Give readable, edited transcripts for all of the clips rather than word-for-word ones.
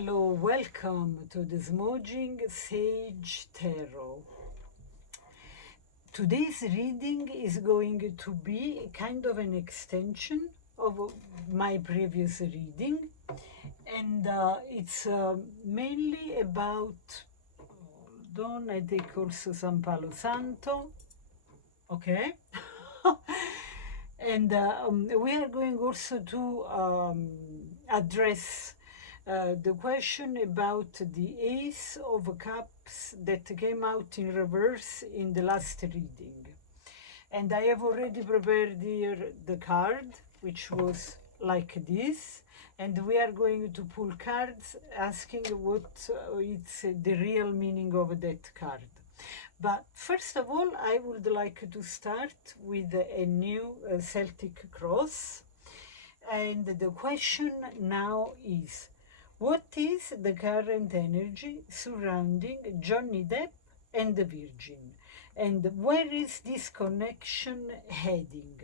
Hello, welcome to the Smudging Sage Tarot. Today's reading is going to be kind of an extension of my previous reading, and it's mainly about Don. I take also San Palo Santo, okay? And we are going also to address the question about the Ace of Cups that came out in reverse in the last reading. And I have already prepared here the card, which was like this. And we are going to pull cards asking what is the real meaning of that card. But first of all, I would like to start with a new Celtic Cross. And the question now is, what is the current energy surrounding Johnny Depp and the Virgin? And where is this connection heading?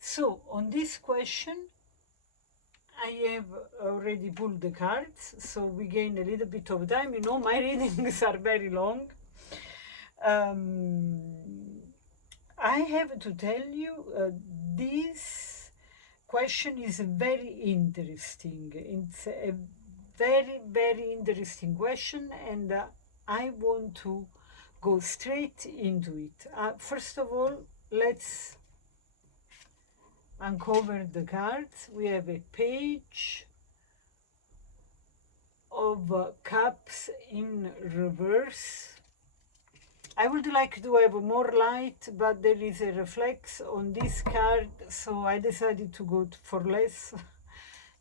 So, on this question, I have already pulled the cards, so we gain a little bit of time. You know, my readings are very long. I have to tell you, this question is very interesting. It's a very, very interesting question, and I want to go straight into it. First of all, let's uncover the cards. We have a page of cups in reverse. I would like to have more light, but there is a reflex on this card, so I decided to go for less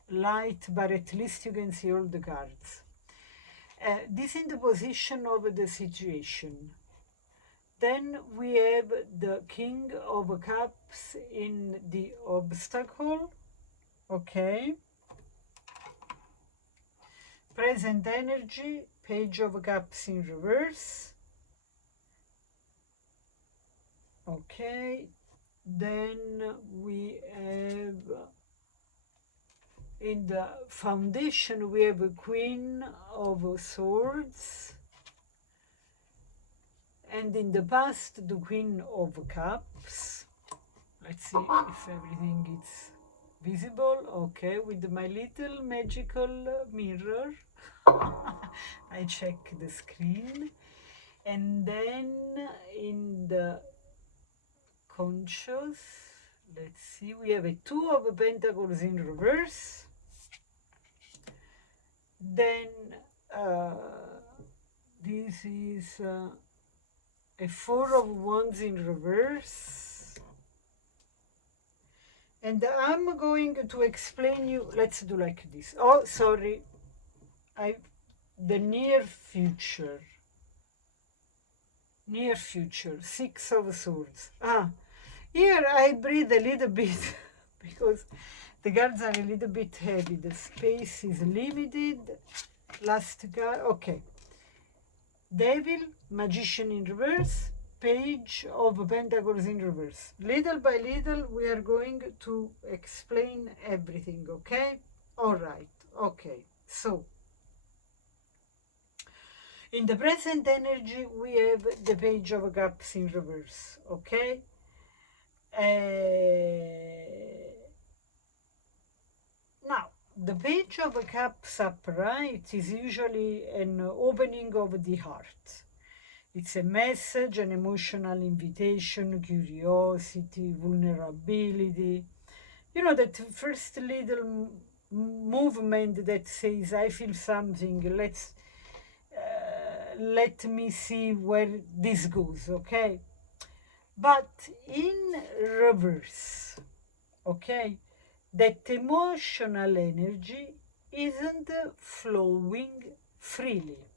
light, but at least you can see all the cards. This is the position of the situation. Then we have the King of Cups in the obstacle, okay. Present energy, Page of Cups in reverse. Okay, then we have, in the foundation, we have a Queen of Swords. And in the past, the Queen of Cups. Let's see if everything is visible. Okay, with my little magical mirror. I check the screen. And then in the conscious, let's see, we have a Two of Pentacles in reverse. Then this is a Four of Wands in reverse. And I'm going to explain you, let's do like this. Oh, sorry, the near future, Six of Swords. Here I breathe a little bit because the cards are a little bit heavy. The space is limited. Last card, okay. Devil, Magician in reverse, Page of Pentacles in reverse. Little by little, we are going to explain everything, okay? All right, okay. So, in the present energy, we have the Page of Cups in reverse, okay? Now, the Page of Cups upright is usually an opening of the heart. It's a message, an emotional invitation, curiosity, vulnerability. You know, that first little movement that says, I feel something, let me see where this goes, okay? But in reverse, okay, that emotional energy isn't flowing freely.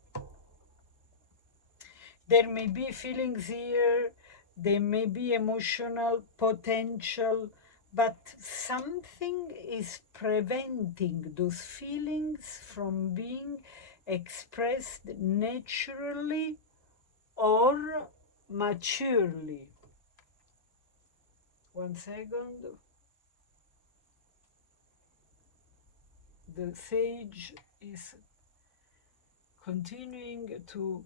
There may be feelings here, there may be emotional potential, but something is preventing those feelings from being expressed naturally or maturely. 1 second. The Sage is continuing to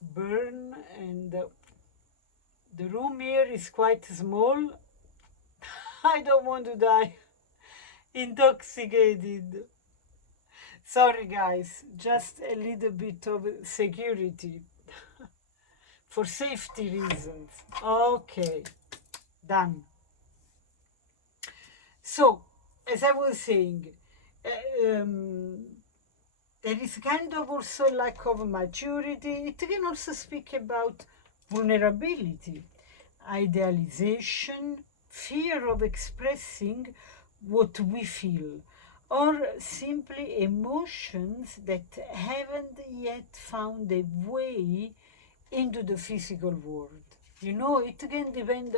burn, and the room here is quite small. I don't want to die intoxicated. Sorry, guys, just a little bit of security for safety reasons. Okay, done. So, as I was saying, there is kind of also lack of maturity. It can also speak about vulnerability, idealization, fear of expressing what we feel, or simply emotions that haven't yet found a way into the physical world. You know, it can depend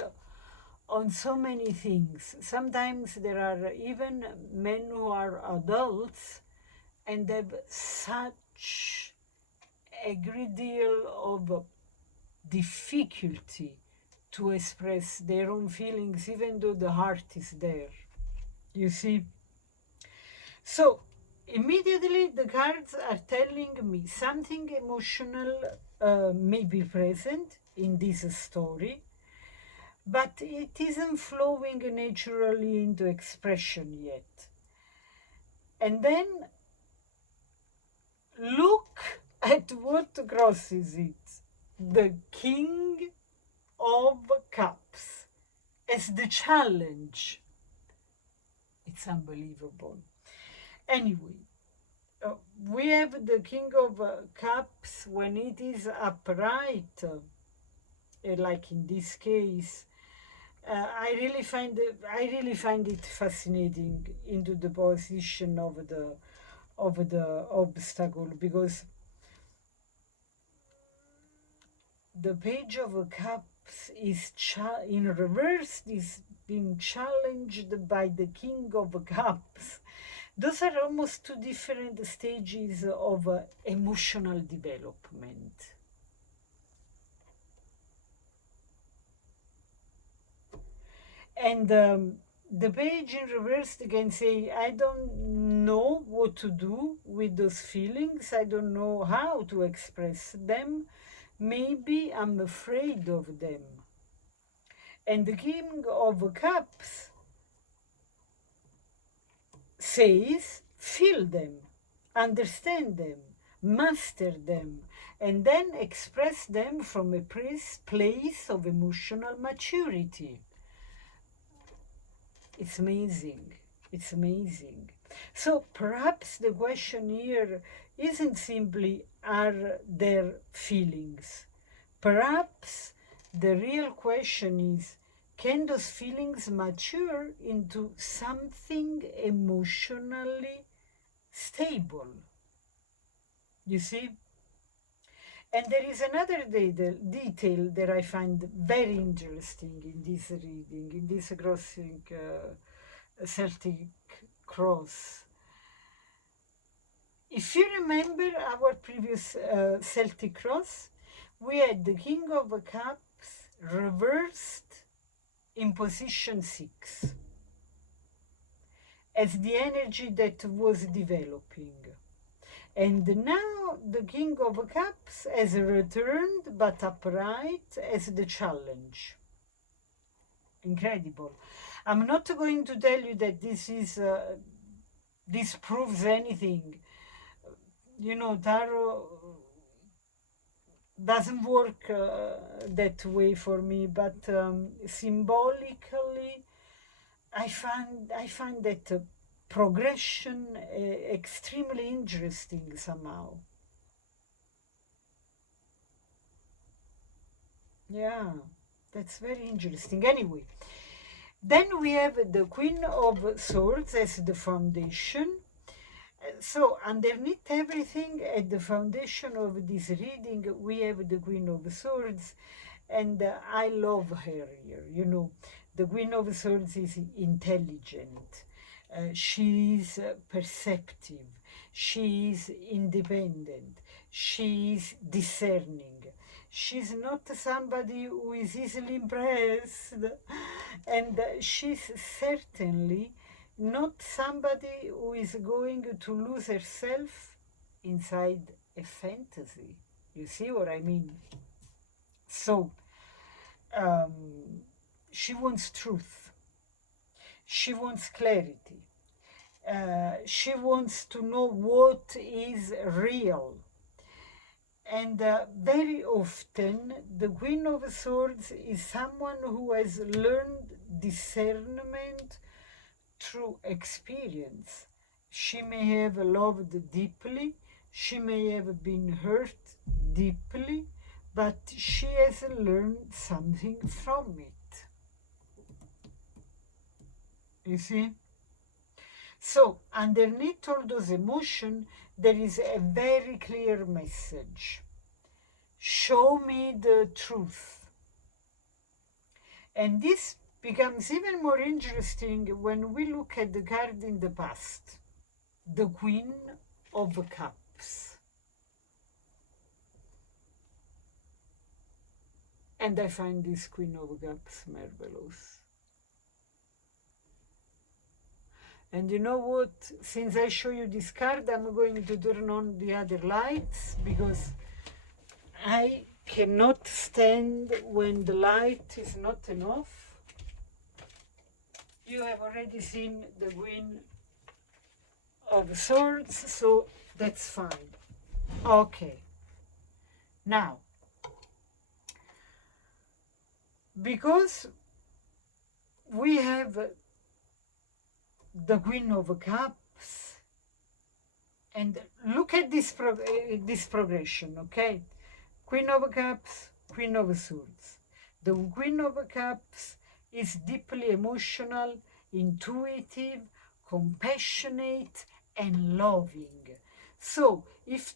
on so many things. Sometimes there are even men who are adults and have such a great deal of difficulty to express their own feelings, even though the heart is there. You see? So, immediately the cards are telling me something emotional may be present in this story, but it isn't flowing naturally into expression yet. And then look at what crosses it. The King of Cups as the challenge. It's unbelievable. Anyway, we have the King of Cups when it is upright, like in this case. I really find it fascinating into the position of the obstacle, because the Page of Cups is in reverse, is being challenged by the King of Cups. Those are almost two different stages of emotional development. And the page in reverse can say, I don't know what to do with those feelings. I don't know how to express them. Maybe I'm afraid of them. And the King of Cups says, feel them, understand them, master them, and then express them from a place of emotional maturity. It's amazing. It's amazing. So perhaps the question here isn't simply, are there feelings? Perhaps the real question is, can those feelings mature into something emotionally stable? You see? And there is another detail that I find very interesting in this reading, in this crossing Celtic Cross. If you remember our previous Celtic Cross, we had the King of Cups reversed in position 6 as the energy that was developing. And now the King of Cups has returned, but upright, as the challenge. Incredible. I'm not going to tell you that this proves anything. You know, tarot doesn't work that way for me, but symbolically, I find that progression extremely interesting somehow. Yeah, that's very interesting. Anyway, then we have the Queen of Swords as the foundation. So underneath everything, at the foundation of this reading, we have the Queen of Swords, and I love her here. You know, the Queen of Swords is intelligent. She is perceptive. She is independent. She is discerning. She's not somebody who is easily impressed, and she's certainly not somebody who is going to lose herself inside a fantasy. You see what I mean? So, um, she wants truth. She wants clarity. She wants to know what is real. And very often, the Queen of Swords is someone who has learned discernment through experience. She may have loved deeply, she may have been hurt deeply, but she has learned something from it. You see? So, underneath all those emotions, there is a very clear message. Show me the truth. And this becomes even more interesting when we look at the card in the past, the Queen of Cups. And I find this Queen of Cups marvelous. And you know what? Since I show you this card, I'm going to turn on the other lights because I cannot stand when the light is not enough. You have already seen the Queen of Swords, so that's fine. Okay. Now, because we have the Queen of Cups, and look at this progression, okay? Queen of Cups, Queen of Swords. The Queen of Cups is deeply emotional, intuitive, compassionate, and loving. So, if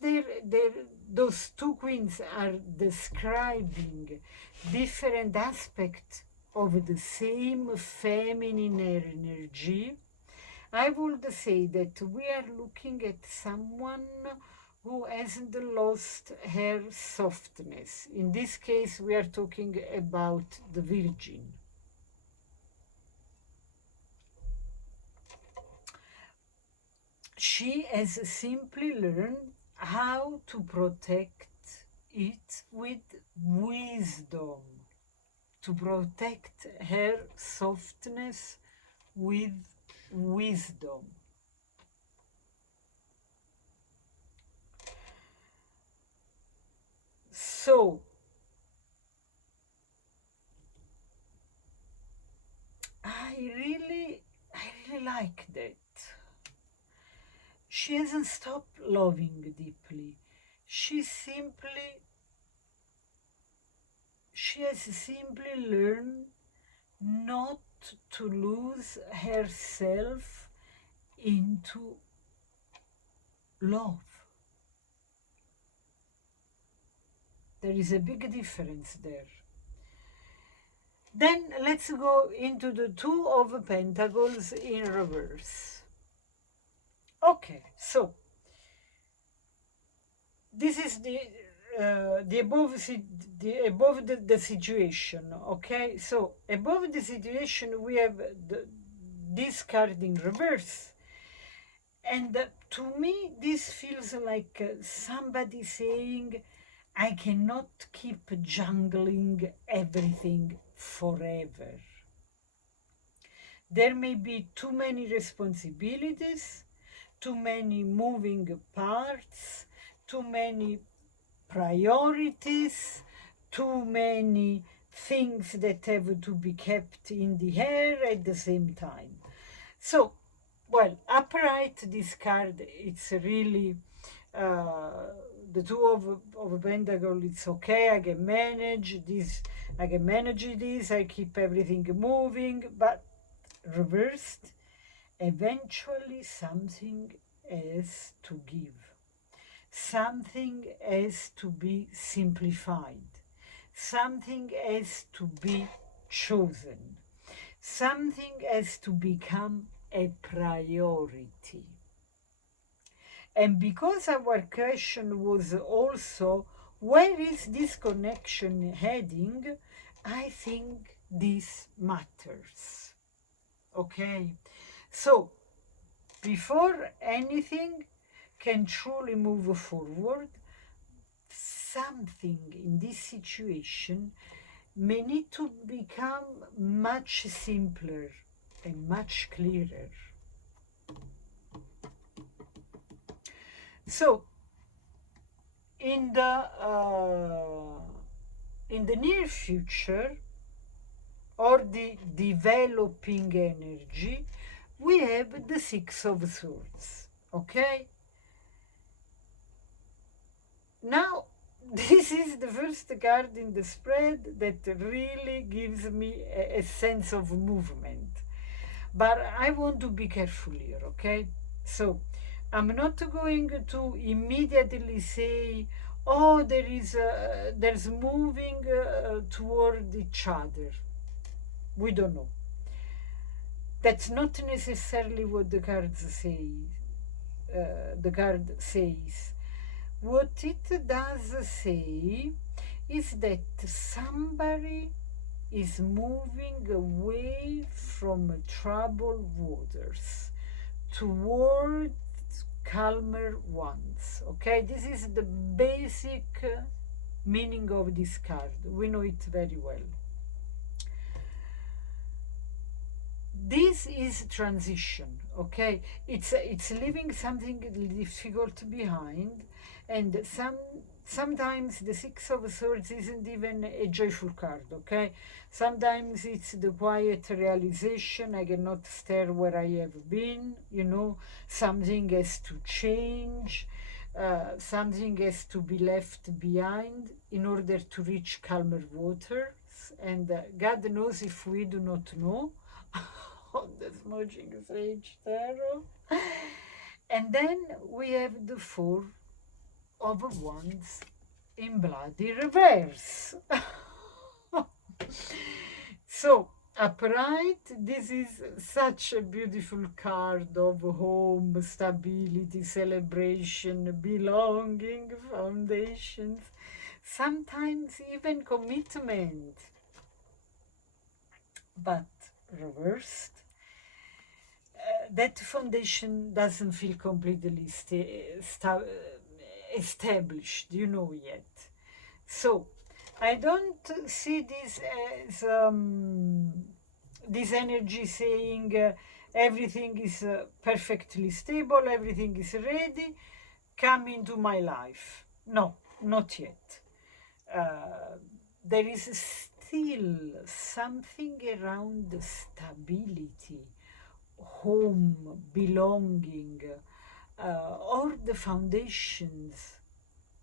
those two queens are describing different aspects of the same feminine energy, I would say that we are looking at someone who hasn't lost her softness. In this case, we are talking about the Virgin. She has simply learned how to protect it with wisdom, to protect her softness with wisdom. So, I really like that. She hasn't stopped loving deeply. She has simply learned not to lose herself into love. There is a big difference there. Then let's go into the Two of Pentacles in reverse. Okay, so this is the above the situation. Okay, so above the situation we have this card in reverse, and to me this feels like somebody saying, I cannot keep jungling everything forever. There may be too many responsibilities, too many moving parts, too many priorities, too many things that have to be kept in the air at the same time. So, well, upright, this card, it's really the Two of Pentacles. It's okay, I can manage this, I keep everything moving, but reversed, eventually something has to give. Something has to be simplified. Something has to be chosen. Something has to become a priority. And because our question was also, where is this connection heading? I think this matters. Okay, so before anything, can truly move forward, something in this situation may need to become much simpler and much clearer. So, in the near future, or the developing energy, we have the Six of Swords. Okay? Now, this is the first card in the spread that really gives me a sense of movement. But I want to be careful here, okay? So, I'm not going to immediately say, oh, there's moving toward each other. We don't know. That's not necessarily what the card says. What it does say is that somebody is moving away from troubled waters toward calmer ones. Okay, this is the basic meaning of this card. We know it very well. This is transition. Okay, it's leaving something difficult behind, and sometimes the Six of Swords isn't even a joyful card. Okay, sometimes it's the quiet realization, I cannot stay where I have been. Something has to change. Something has to be left behind in order to reach calmer waters, and God knows if we do not know. On the smudging sage tarot. And then we have the Four of Wands in bloody reverse. So, upright, this is such a beautiful card of home, stability, celebration, belonging, foundations, sometimes even commitment. But reversed, that foundation doesn't feel completely established, yet. So, I don't see this as this energy saying everything is perfectly stable, everything is ready, come into my life. No, not yet. There is still something around stability, home, belonging, or the foundations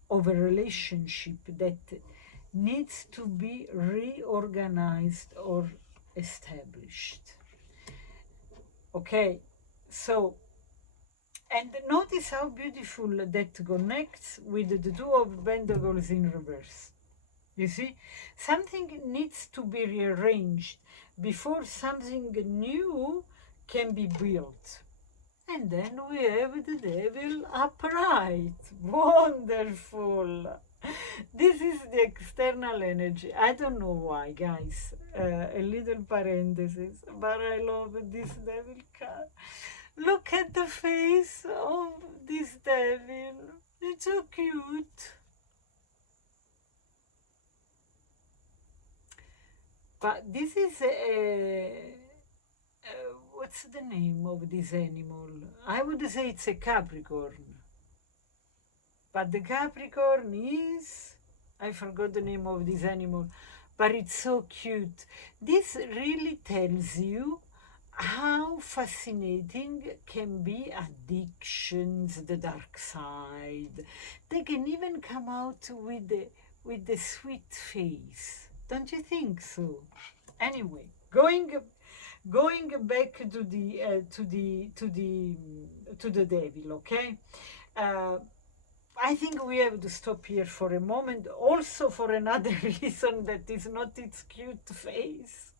of a relationship that needs to be reorganized or established. Okay, so, and notice how beautiful that connects with the Two of Pentacles in reverse. You see, something needs to be rearranged before something new can be built. And then we have the Devil upright. Wonderful. This is the external energy. I don't know why, guys. A little parenthesis, but I love this Devil card. Look at the face of this Devil. It's so cute. But this is what's the name of this animal? I would say it's a Capricorn. But the Capricorn is, I forgot the name of this animal, but it's so cute. This really tells you how fascinating can be addictions, the dark side. They can even come out with the sweet face. Don't you think so? Anyway, going back to the devil, okay? I think we have to stop here for a moment, also for another reason that is not its cute face.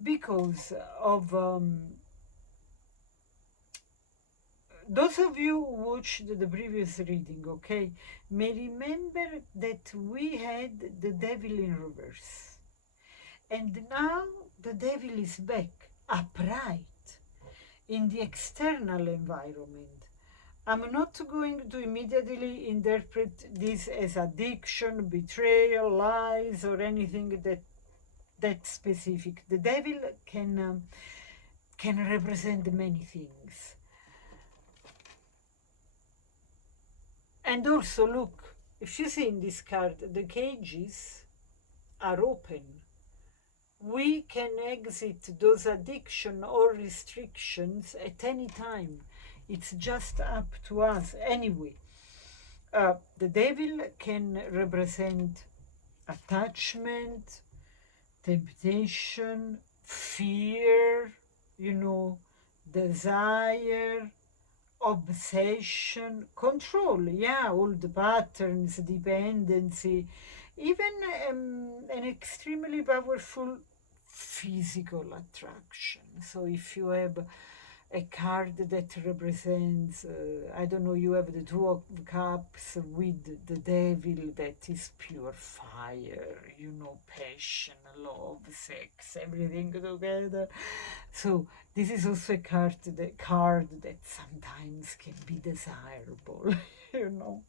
Because of those of you who watched the previous reading, okay, may remember that we had the devil in reverse. And now the devil is back, upright, in the external environment. I'm not going to immediately interpret this as addiction, betrayal, lies, or anything that specific. The devil can represent many things. And also, look, if you see in this card, the cages are open. We can exit those addiction or restrictions at any time. It's just up to us. Anyway, the devil can represent attachment, temptation, fear, desire, obsession, control, yeah, all the patterns, dependency, even an extremely powerful physical attraction. So if you have a card that represents, I don't know, you have the Two of Cups with the devil, that is pure fire, passion, love, sex, everything together. So this is also a card that sometimes can be desirable, you know.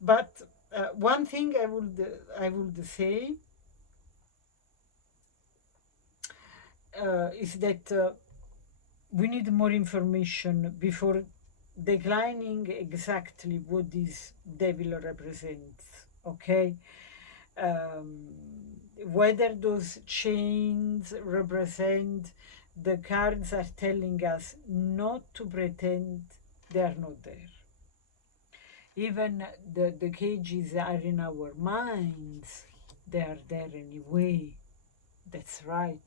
But one thing I would say is that we need more information before declining exactly what this devil represents. Okay. Um, Whether those chains represent, the cards are telling us not to pretend they are not there. Even the cages are in our minds, they are there anyway. That's right.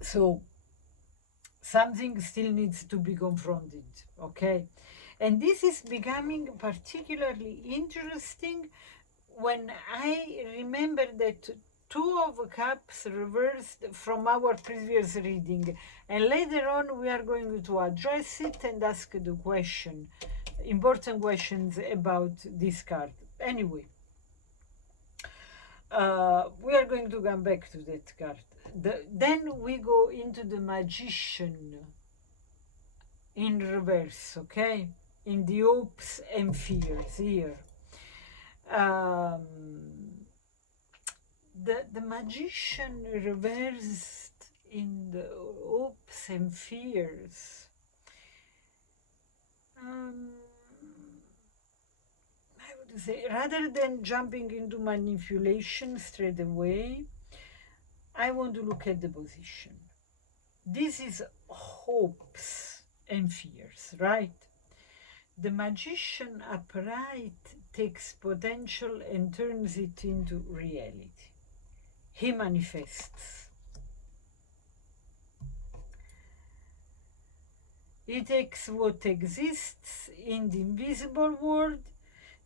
So something still needs to be confronted, okay? And this is becoming particularly interesting when I remember that Two of Cups reversed from our previous reading, and later on we are going to address it and ask the question, important questions about this card. Anyway, we are going to come back to that card. Then we go into the Magician in reverse, okay? In the hopes and fears here. The Magician reversed in the hopes and fears. I would say, rather than jumping into manipulation straight away, I want to look at the position. This is hopes and fears, right? The Magician upright takes potential and turns it into reality. He manifests. He takes what exists in the invisible world,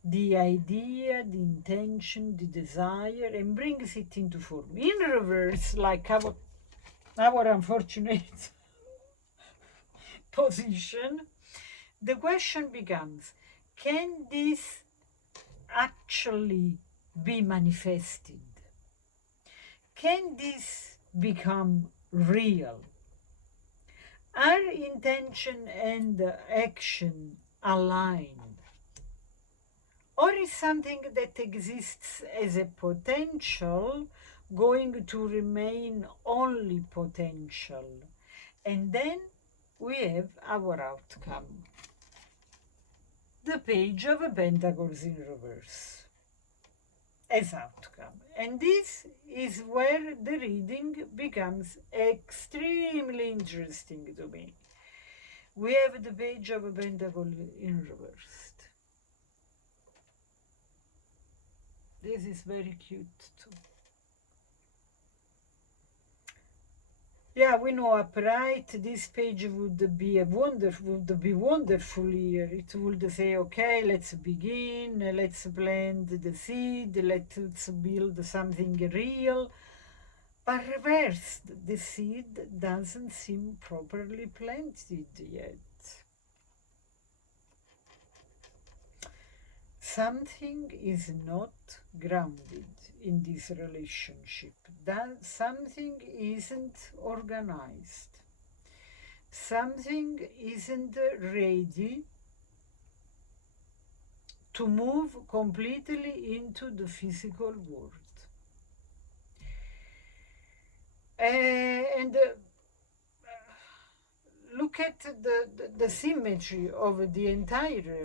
the idea, the intention, the desire, and brings it into form. In reverse, like our unfortunate position, the question becomes, can this actually be manifested? Can this become real? Are intention and action aligned? Or is something that exists as a potential going to remain only potential? And then we have our outcome. The Page of Pentacles in reverse as outcome. And this is where the reading becomes extremely interesting to me. We have the Page of Pentacles in reversed. This is very cute too. Yeah, we know upright, this page would be wonderful here. It would say, okay, let's begin, let's plant the seed, let's build something real. But reversed, the seed doesn't seem properly planted yet. Something is not grounded in this relationship. That something isn't organized. something isn't ready to move completely into the physical world. And look at the symmetry of the entire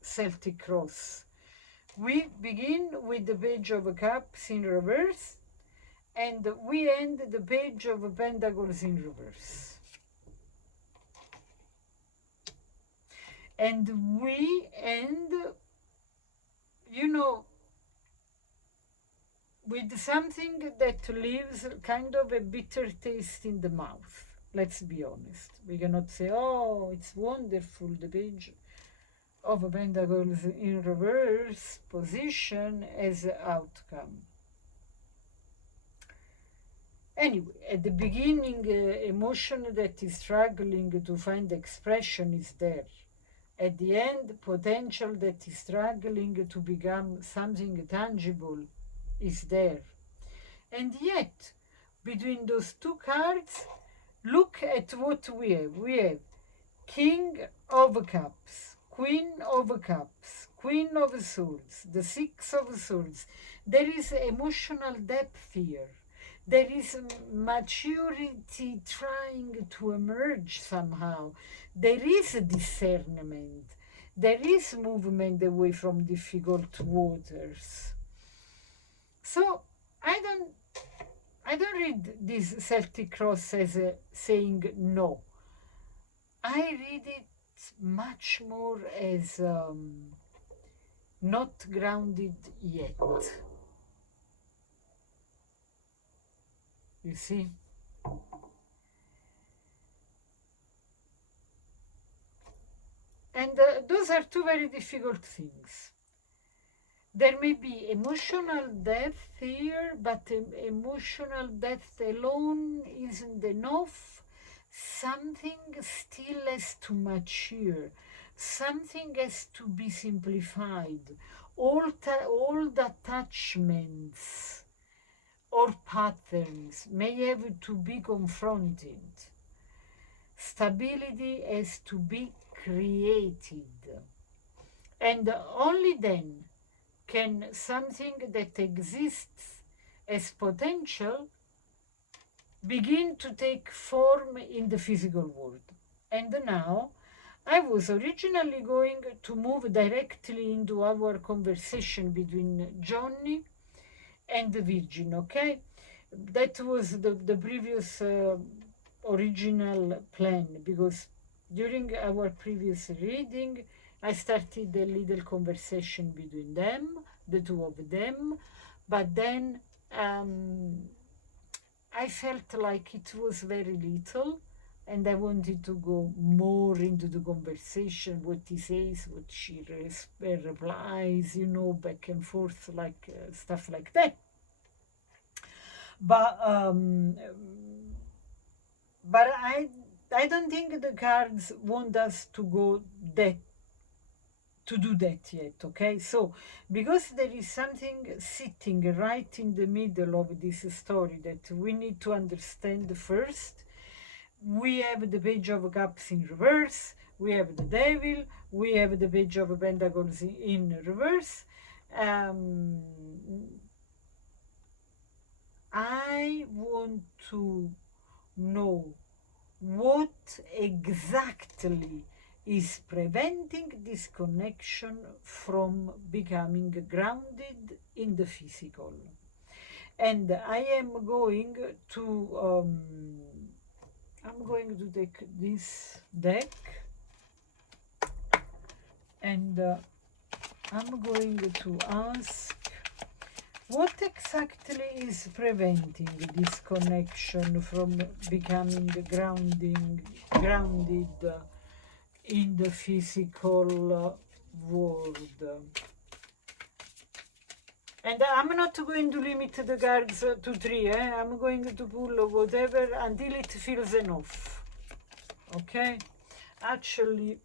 Celtic Cross. We begin with the page of cups in reverse, and we end the page of pentacles in reverse. And we end, with something that leaves kind of a bitter taste in the mouth. Let's be honest. We cannot say, oh, it's wonderful, the page of pentacles in reverse position as outcome. Anyway, at the beginning, emotion that is struggling to find expression is there. At the end, potential that is struggling to become something tangible is there. And yet, between those two cards, look at what we have. We have King of Cups, Queen of Cups, Queen of Swords, the Six of Swords. There is emotional depth here. There is maturity trying to emerge somehow. There is discernment. There is movement away from difficult waters. So I don't read this Celtic Cross as saying no. I read it much more as not grounded yet. You see? And those are two very difficult things. There may be emotional depth here, but emotional depth alone isn't enough. Something still has to mature. Something has to be simplified. Old attachments or patterns may have to be confronted. Stability has to be created. And only then can something that exists as potential begin to take form in the physical world. And now, I was originally going to move directly into our conversation between Johnny and the Virgin, okay? That was the previous original plan, because during our previous reading, I started a little conversation between them, the two of them, but then I felt like it was very little, and I wanted to go more into the conversation, what he says, what she replies, back and forth, like stuff like that. But I don't think the cards want us to go to do that yet, okay? So, because there is something sitting right in the middle of this story that we need to understand first, we have the Page of Cups in reverse, we have the Devil, we have the Page of Pentacles in reverse. I want to know what exactly is preventing this connection from becoming grounded in the physical. And I am going to take this deck, and I'm going to ask what exactly is preventing this connection from becoming grounded in the physical world. And I'm not going to limit the cards to 3. I'm going to pull whatever until it feels enough. Okay? Actually,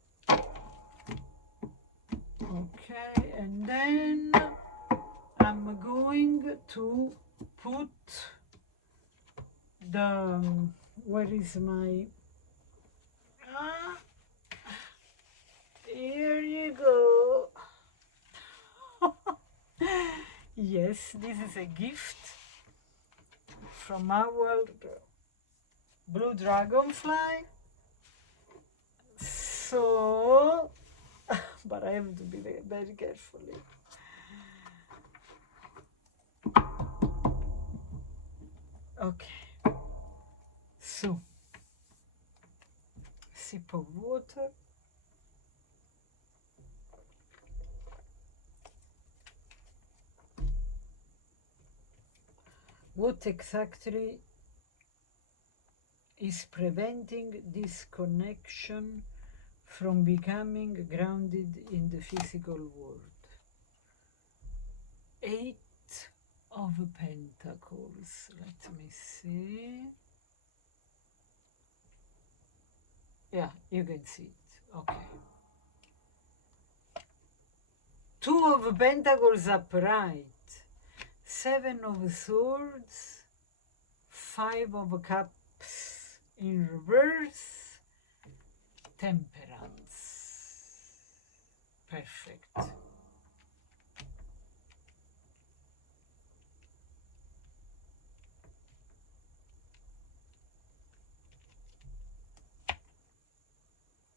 okay, and then I'm going to put where is my... Ah, here you go. Yes, this is a gift from our blue dragonfly. So, but I have to be very carefully. Okay. So, sip of water. What exactly is preventing this connection from becoming grounded in the physical world? 8 of Pentacles. Let me see. Yeah, you can see it. Okay. 2 of Pentacles upright. 7 of Swords. 5 of Cups in reverse. Temperance. Perfect.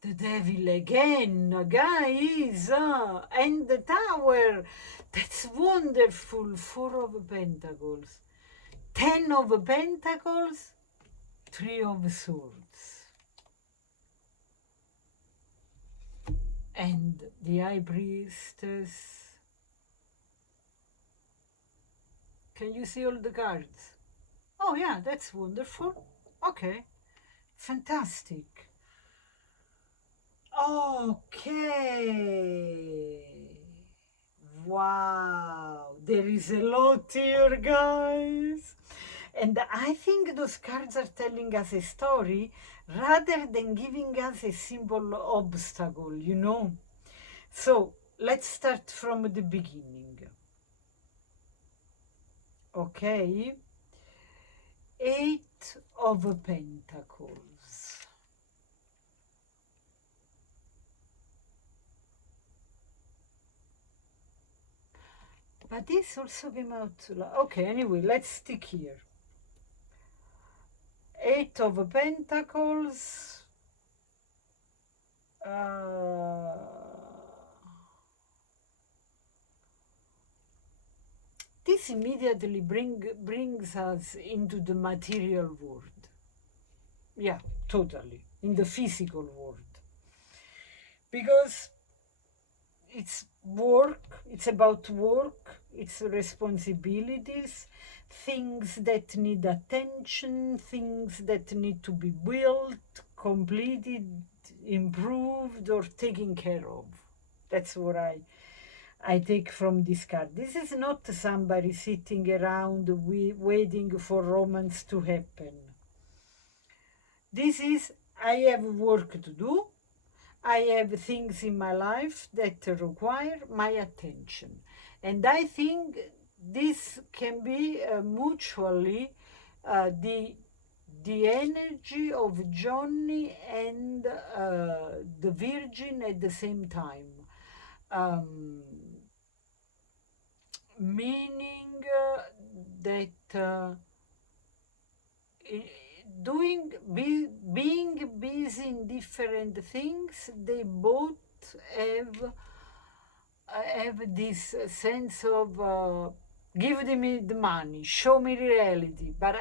The devil again, guys, and the tower. That's wonderful. 4 of Pentacles. 10 of Pentacles. 3 of Swords. And the High Priestess. Can you see all the cards? Oh yeah, that's wonderful. Okay, fantastic. Okay. Wow, there is a lot here, guys. And I think those cards are telling us a story rather than giving us a simple obstacle, you know. So let's start from the beginning. Okay. 8 of Pentacles. But this also came out. Okay, anyway, let's stick here. 8 of Pentacles. This immediately brings us into the material world. Yeah, totally. In the physical world. Because it's work, it's about work, it's responsibilities, things that need attention, things that need to be built, completed, improved, or taken care of. That's what I take from this card. This is not somebody sitting around waiting for romance to happen. This is, I have work to do. I have things in my life that require my attention. And I think this can be mutually the energy of Johnny and the Virgin at the same time. Meaning that being busy in different things, they both have this sense of give me the money, show me reality. But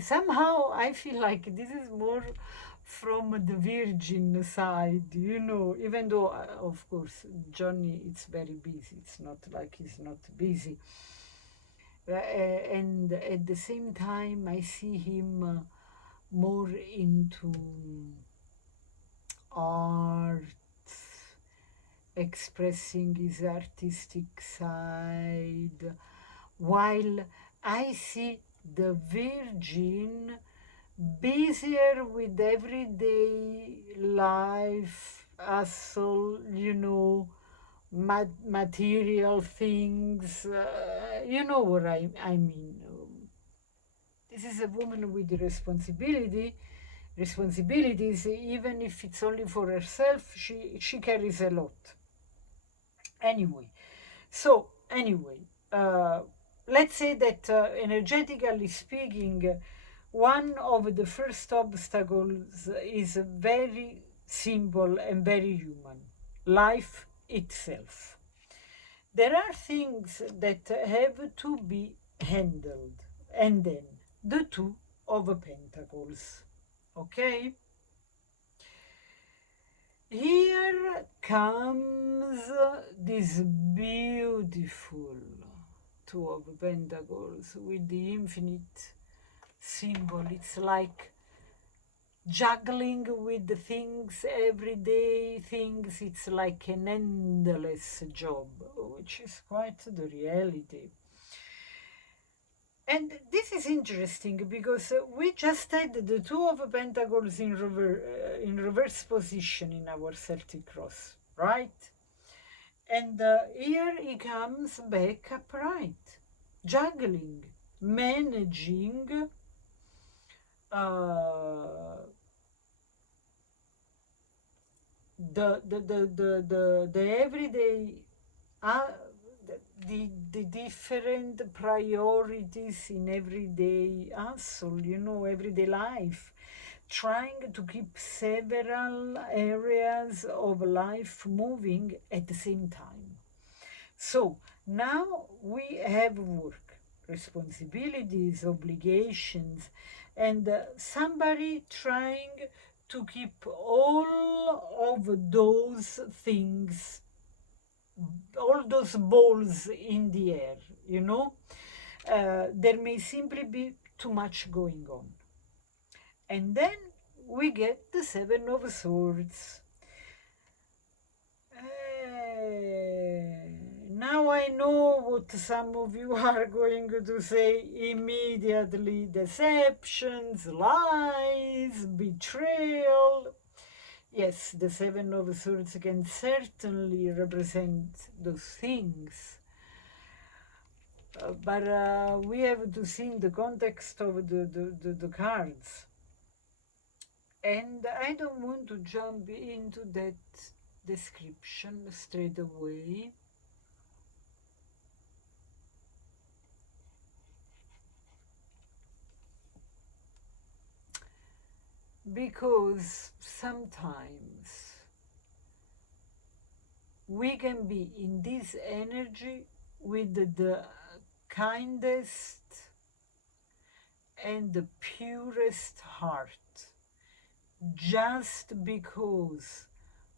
somehow I feel like this is more from the Virgin side, you know, even though, of course, Johnny is very busy. It's not like he's not busy. And at the same time, I see him more into art, expressing his artistic side, while I see the Virgin busier with everyday life, hustle, you know, material things, you know what I mean. This is a woman with responsibility, responsibilities, even if it's only for herself, she carries a lot. Anyway, so anyway, uh, let's say that energetically speaking, one of the first obstacles is very simple and very human: life itself. There are things that have to be handled, and then the Two of Pentacles. Okay? Here comes this beautiful Two of Pentacles with the infinite symbol. It's like juggling with the things, everyday things. It's like an endless job, which is quite the reality. And this is interesting because we just had the Two of Pentacles in reverse position in our Celtic Cross, right? And here he comes back upright, juggling, managing the everyday, uh, the different priorities in everyday hustle, everyday life, trying to keep several areas of life moving at the same time. So now we have work, responsibilities, obligations, and somebody trying to keep all of those things, all those balls in the air, there may simply be too much going on. And then we get the Seven of Swords. Now I know what some of you are going to say immediately: deceptions, lies, betrayal. Yes, the Seven of Swords can certainly represent those things. But we have to see in the context of the cards. And I don't want to jump into that description straight away. Because sometimes we can be in this energy with the kindest and the purest heart, just because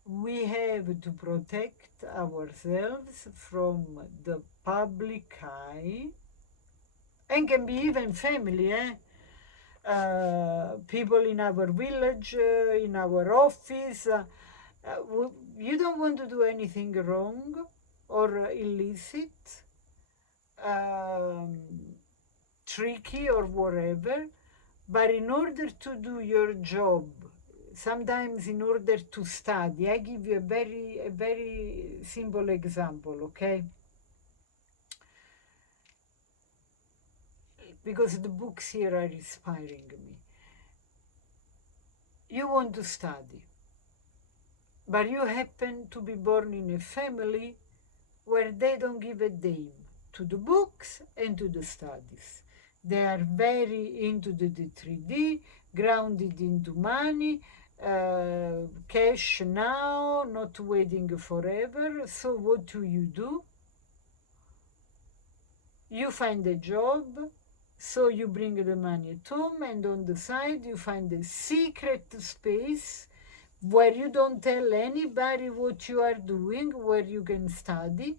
we have to protect ourselves from the public eye, and can be even family, people in our village, in our office. You don't want to do anything wrong or illicit, tricky or whatever, but in order to do your job, sometimes in order to study, I give you a very simple example, okay? Because the books here are inspiring me. You want to study, but you happen to be born in a family where they don't give a damn to the books and to the studies. They are very into the 3D, grounded into money, cash now, not waiting forever. So what do? You find a job, so you bring the money at home, and on the side you find a secret space where you don't tell anybody what you are doing, where you can study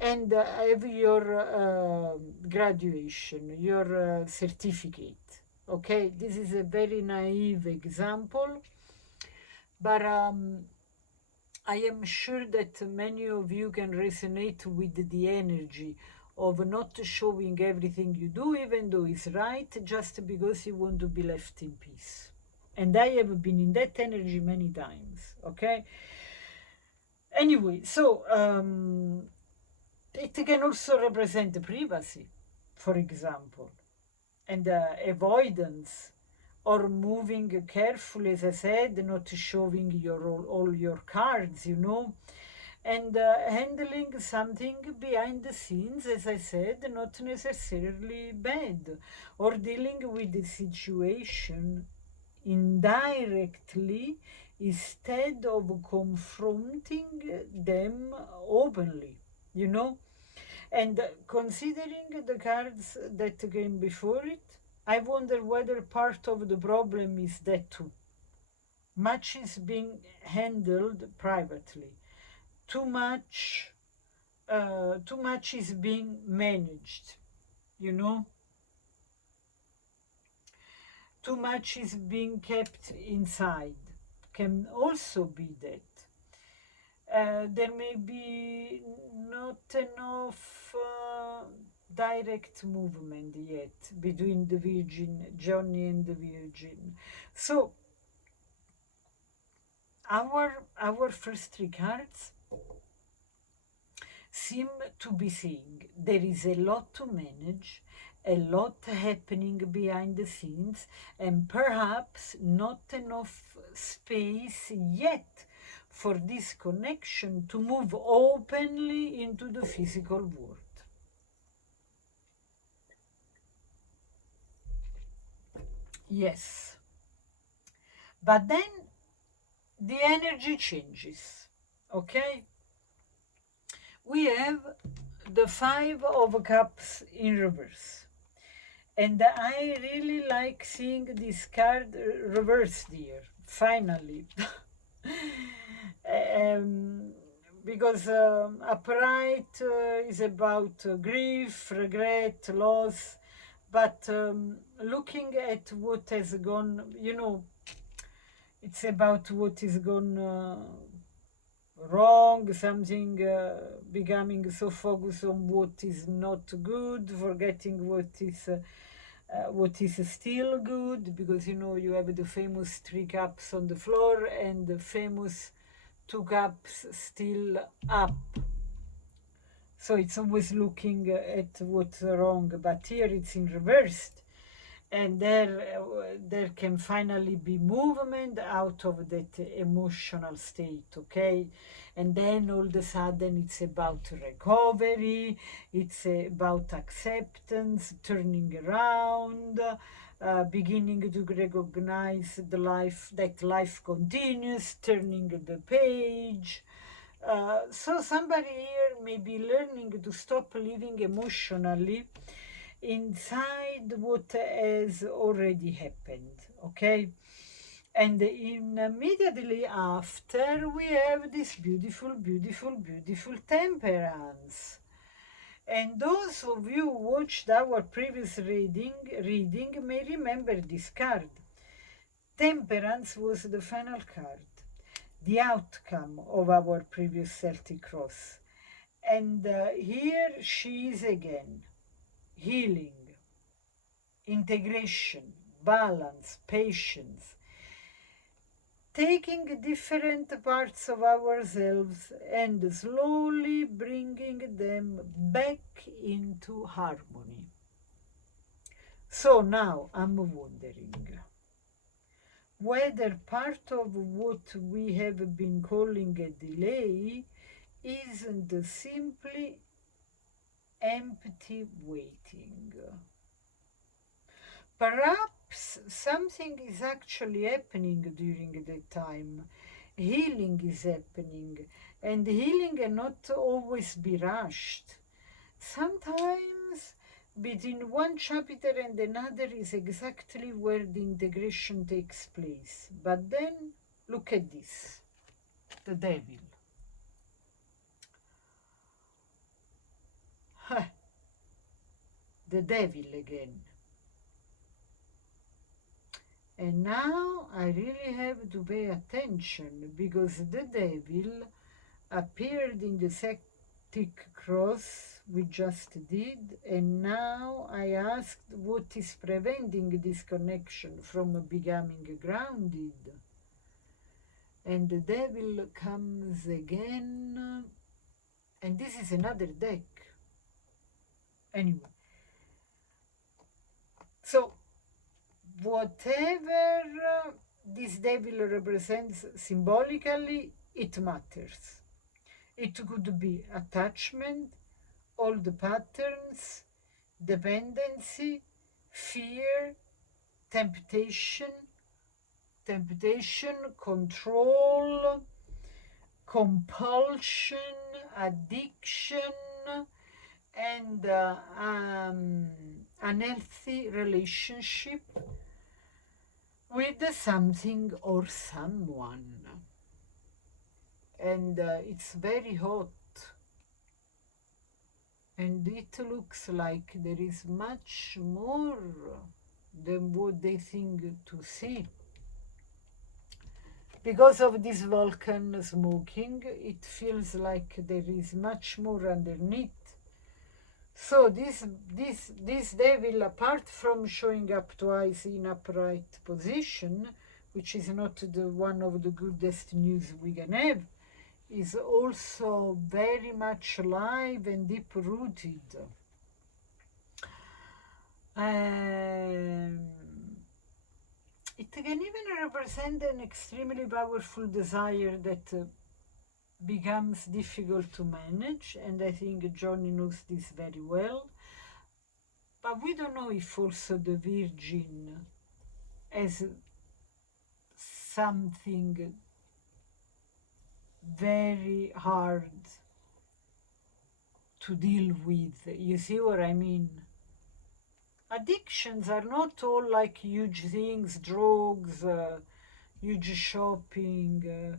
and have your graduation, your certificate. Okay, this is a very naive example, but I am sure that many of you can resonate with the energy of not showing everything you do, even though it's right, just because you want to be left in peace. And I have been in that energy many times, okay? Anyway, so it can also represent privacy, for example, and avoidance or moving carefully, as I said, not showing all your cards, you know, and handling something behind the scenes, as I said, not necessarily bad, or dealing with the situation indirectly instead of confronting them openly, you know. And considering the cards that came before it, I wonder whether part of the problem is that too much is being handled privately, too much too much is being managed, you know, too much is being kept inside. Can also be that there may be not enough direct movement yet between the Virgin, Johnny and the Virgin. So our first three cards seem to be saying there is a lot to manage, a lot happening behind the scenes, and perhaps not enough space yet for this connection to move openly into the physical world. Yes. But then the energy changes. Okay? We have the Five of Cups in reverse. And I really like seeing this card reversed here, finally. um, because upright is about grief, regret, loss, but looking at what has gone, you know, it's about what is gone wrong, something becoming so focused on what is not good, forgetting what is still good, because you know you have the famous three cups on the floor and the famous two cups still up. So it's always looking at what's wrong, but here it's in reverse, and there can finally be movement out of that emotional state, okay? And then all of a sudden it's about recovery, it's about acceptance, turning around, beginning to recognize the life, that life continues, turning the page. So somebody here may be learning to stop living emotionally inside what has already happened, okay? And immediately after, we have this beautiful, beautiful, beautiful temperance. And those of you who watched our previous reading may remember this card. Temperance was the final card, the outcome of our previous Celtic Cross. And here she is again, healing, integration, balance, patience, taking different parts of ourselves and slowly bringing them back into harmony. So now I'm wondering whether part of what we have been calling a delay isn't simply empty waiting. Perhaps something is actually happening during that time. Healing is happening, and healing cannot always be rushed. Sometimes between one chapter and another is exactly where the integration takes place. But then look at this, the devil. The devil again. And now I really have to pay attention because the devil appeared in the Celtic Cross we just did, and now I asked what is preventing this connection from becoming grounded. And the devil comes again, and this is another deck. Anyway, so whatever this devil represents symbolically, it matters. It could be attachment, old patterns, dependency, fear, temptation, control, compulsion, addiction, and unhealthy relationship with something or someone. And it's very hot. And it looks like there is much more than what they think to see. Because of this volcano smoking, it feels like there is much more underneath. So this devil, apart from showing up twice in upright position, which is not the one of the goodest news we can have, is also very much alive and deep rooted. It can even represent an extremely powerful desire that becomes difficult to manage, and I think Johnny knows this very well. But we don't know if also the Virgin has something very hard to deal with. You see what I mean? Addictions are not all like huge things, drugs, huge shopping,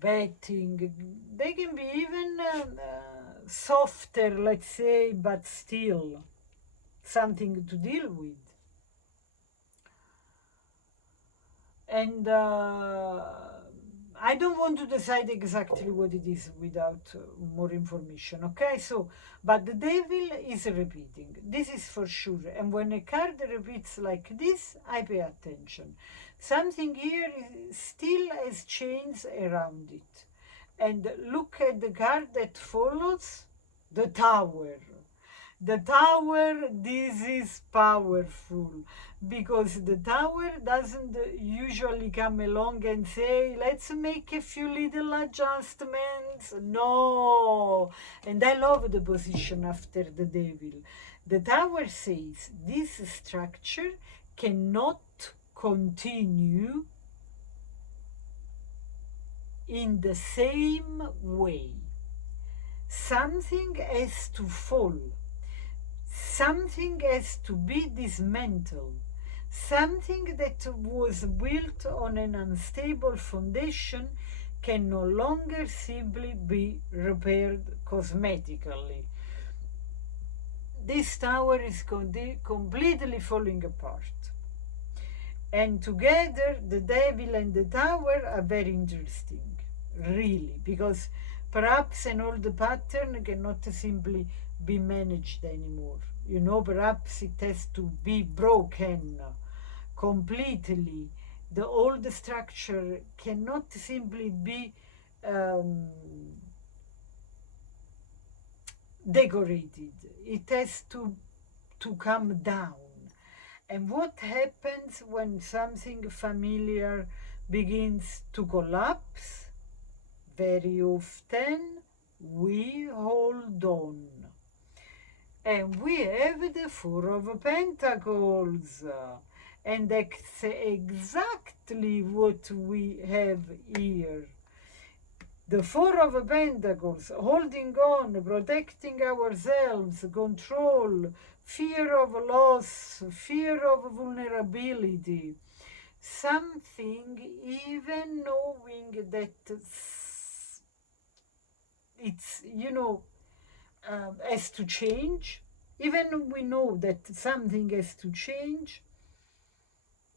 betting. They can be even softer, let's say, but still something to deal with. And I don't want to decide exactly what it is without more information, okay? So, but the devil is repeating. This is for sure. And when a card repeats like this, I pay attention. Something here still has chains around it. And look at the card that follows, the Tower. The Tower, this is powerful, because the Tower doesn't usually come along and say, let's make a few little adjustments. No. And I love the position after the devil. The Tower says this structure cannot continue in the same way. Something has to fall. Something has to be dismantled. Something that was built on an unstable foundation can no longer simply be repaired cosmetically. This tower is completely falling apart. And together, the devil and the tower are very interesting, really, because perhaps an old pattern cannot simply be managed anymore. You know, perhaps it has to be broken completely. The old structure cannot simply be decorated. It has to come down. And what happens when something familiar begins to collapse? Very often we hold on. And we have the Four of Pentacles. And that's exactly what we have here. The Four of Pentacles, holding on, protecting ourselves, control, fear of loss, fear of vulnerability. Something even knowing that it's, has to change. Even we know that something has to change,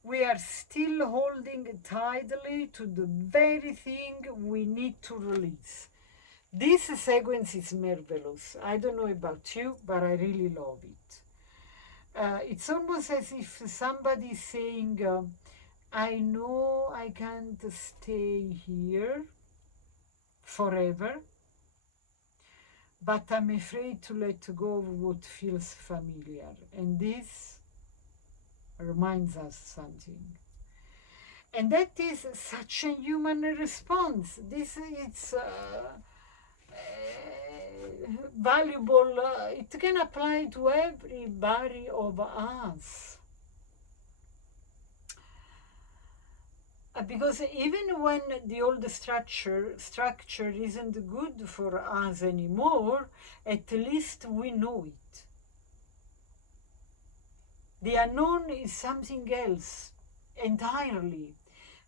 we are still holding tightly to the very thing we need to release. This sequence is marvelous. I don't know about you, but I really love it. It's almost as if somebody is saying, I know I can't stay here forever, but I'm afraid to let go of what feels familiar. And this reminds us something. And that is such a human response. This is valuable. It can apply to everybody of us. Because even when the old structure isn't good for us anymore, at least we know it. The unknown is something else entirely.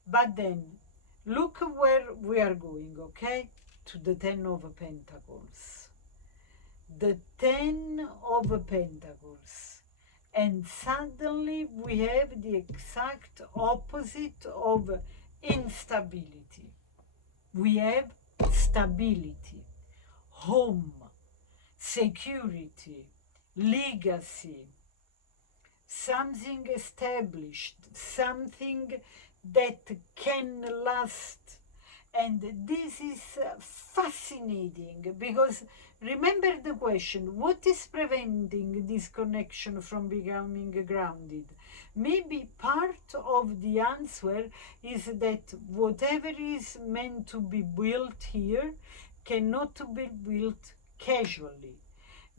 But then, look where we are going, okay? To the Ten of Pentacles. The Ten of Pentacles. And suddenly we have the exact opposite of instability. We have stability, home, security, legacy, something established, something that can last. And this is fascinating, because remember the question, what is preventing this connection from becoming grounded? Maybe part of the answer is that whatever is meant to be built here cannot be built casually.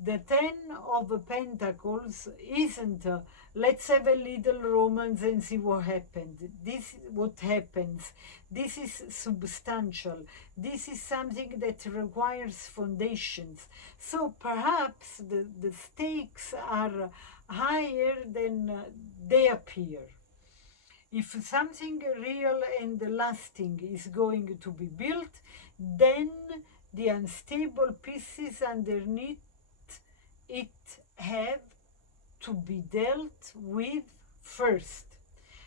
The Ten of Pentacles isn't let's have a little romance and see what happens. This what happens. This is substantial. This is something that requires foundations. So perhaps the stakes are higher than they appear. If something real and lasting is going to be built, then the unstable pieces underneath it have to be dealt with first,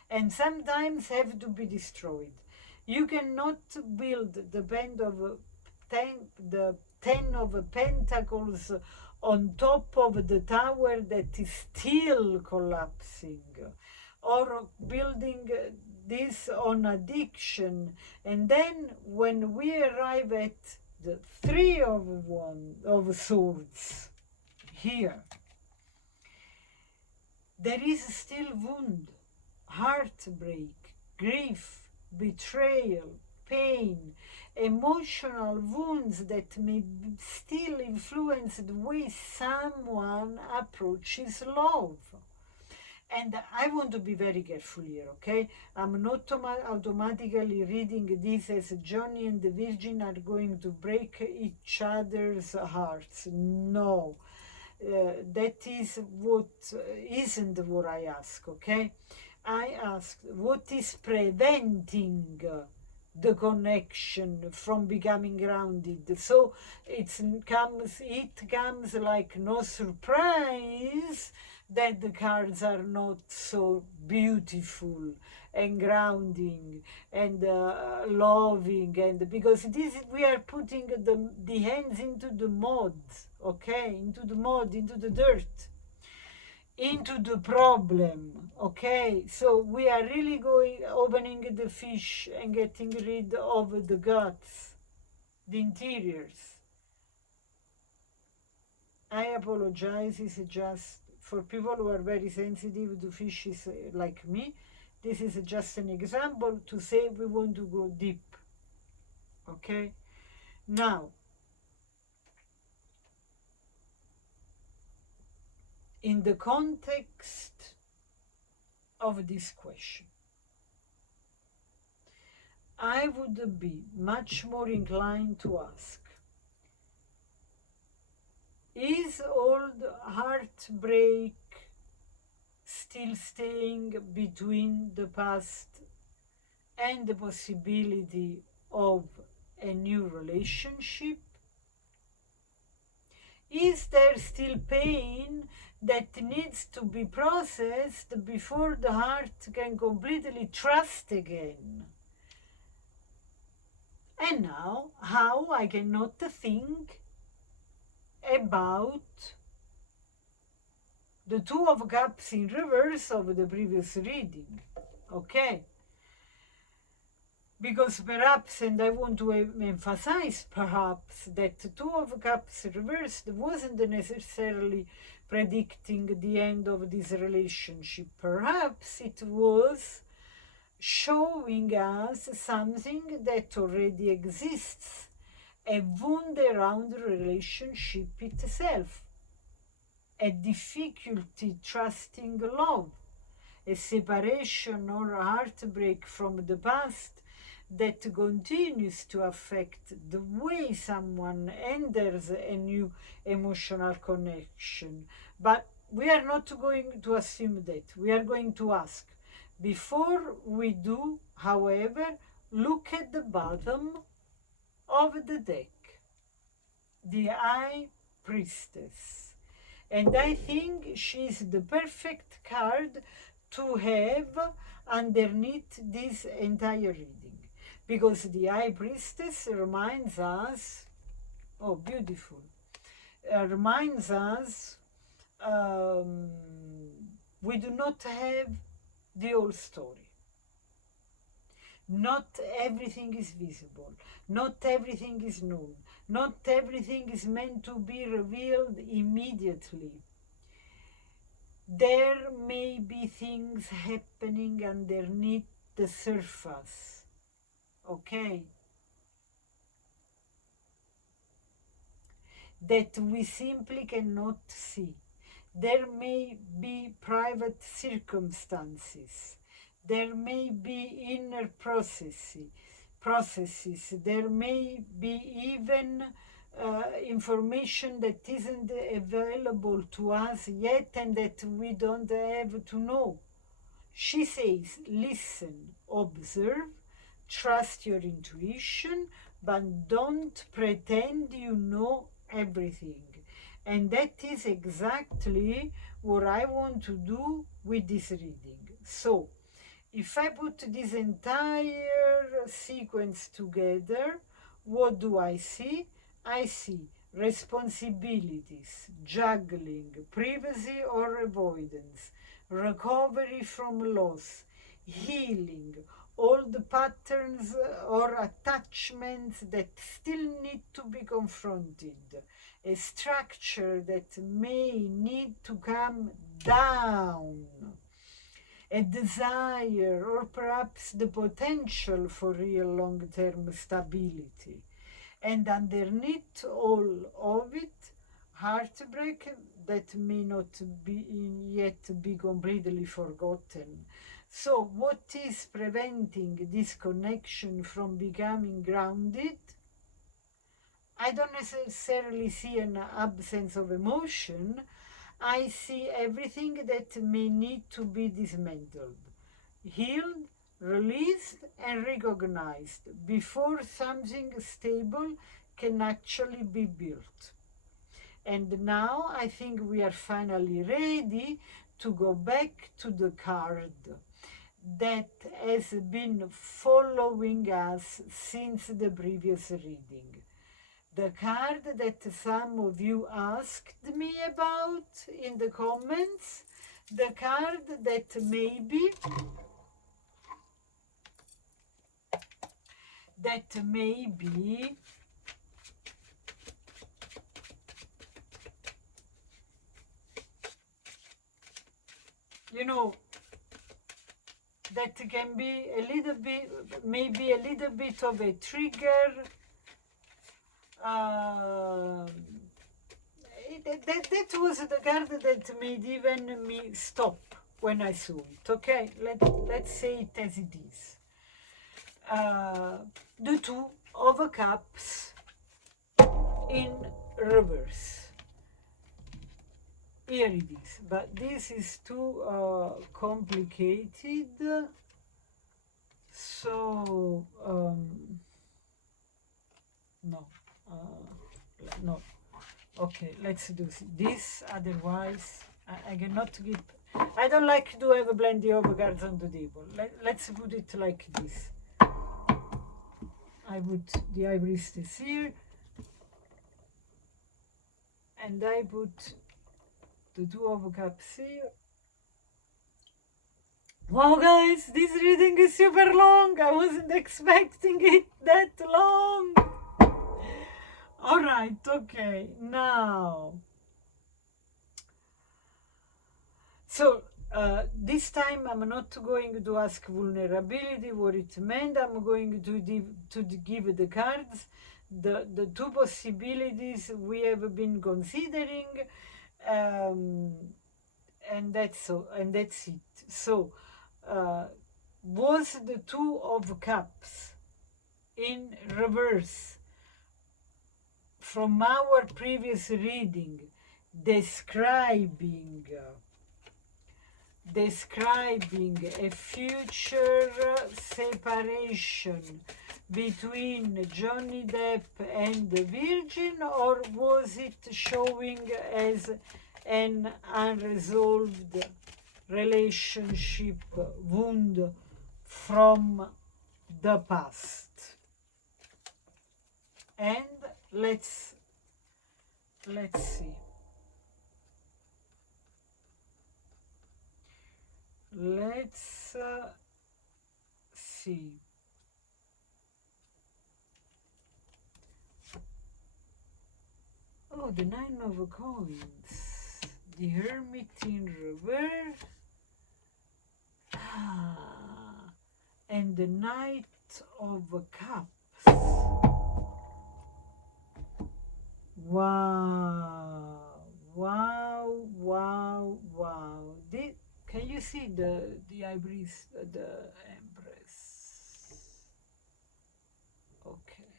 and sometimes have to be destroyed. You cannot build the Ten of Pentacles on top of the tower that is still collapsing, or building this on addiction. And then when we arrive at the Three of Swords, here, there is still wound, heartbreak, grief, betrayal, pain, emotional wounds that may still influence the way someone approaches love. And I want to be very careful here, okay? I'm not automatically reading this as Johnny and the Virgin are going to break each other's hearts. No. That is what isn't what I ask, okay? I ask what is preventing the connection from becoming grounded. So it comes like no surprise that the cards are not so beautiful and grounding and loving, and because we are putting the hands into the mud, okay, into the mud, into the dirt, into the problem, okay? So we are really opening the fish and getting rid of the guts, the interiors. I apologize, it's just for people who are very sensitive to fishes like me. This is just an example to say we want to go deep, okay? Now, in the context of this question, I would be much more inclined to ask, is old heartbreak still staying between the past and the possibility of a new relationship? Is there still pain that needs to be processed before the heart can completely trust again? And now, how I cannot think about the Two of Cups in reverse of the previous reading, okay? Because perhaps, and I want to emphasize perhaps, that Two of Cups reversed wasn't necessarily predicting the end of this relationship. Perhaps it was showing us something that already exists, a wound around the relationship itself, a difficulty trusting love, a separation or heartbreak from the past that continues to affect the way someone enters a new emotional connection. But we are not going to assume that. We are going to ask. Before we do, however, look at the bottom of the deck, the High Priestess. And I think she's the perfect card to have underneath this entire reading, because the High Priestess reminds us, oh, beautiful, reminds us we do not have the whole story. Not everything is visible. Not everything is known. Not everything is meant to be revealed immediately. There may be things happening underneath the surface. Okay? That we simply cannot see. There may be private circumstances. There may be inner processes. There may be even information that isn't available to us yet and that we don't have to know. She says, listen, observe, trust your intuition, but don't pretend you know everything. And that is exactly what I want to do with this reading. So, if I put this entire sequence together, what do I see? I see responsibilities, juggling, privacy or avoidance, recovery from loss, healing, all the patterns or attachments that still need to be confronted, a structure that may need to come down, a desire or perhaps the potential for real long-term stability. And underneath all of it, heartbreak that may not be yet be completely forgotten. So what is preventing this connection from becoming grounded? I don't necessarily see an absence of emotion. I see everything that may need to be dismantled, healed, released, and recognized before something stable can actually be built. And now I think we are finally ready to go back to the card that has been following us since the previous reading. The card that some of you asked me about in the comments, the card that maybe you know, that can be a little bit, maybe a little bit of a trigger. That was the card that made even me stop when I saw it. Okay, let's say it as it is. The Two of Cups in reverse. Here it is, but this is too complicated. So no. Okay, let's do this. Otherwise, I cannot keep. I don't like to have plenty of cards on the table. Let's put it like this. I put the High Priestess here, and I put the Two of Cups here. Wow, guys, this reading is super long. I wasn't expecting it that long. All right, okay, now So this time I'm not going to ask vulnerability, what it meant. I'm going to give the cards, the two possibilities we have been considering, um, and that's it. So was the Two of Cups in reverse from our previous reading describing a future separation between Johnny Depp and the Virgin, or was it showing as an unresolved relationship wound from the past? And let's see. Let's see. Oh, the Nine of Coins. The Hermit in reverse. And the Knight of Cups. Wow. Wow, wow, wow. Can you see the Ibris, the Empress? Okay.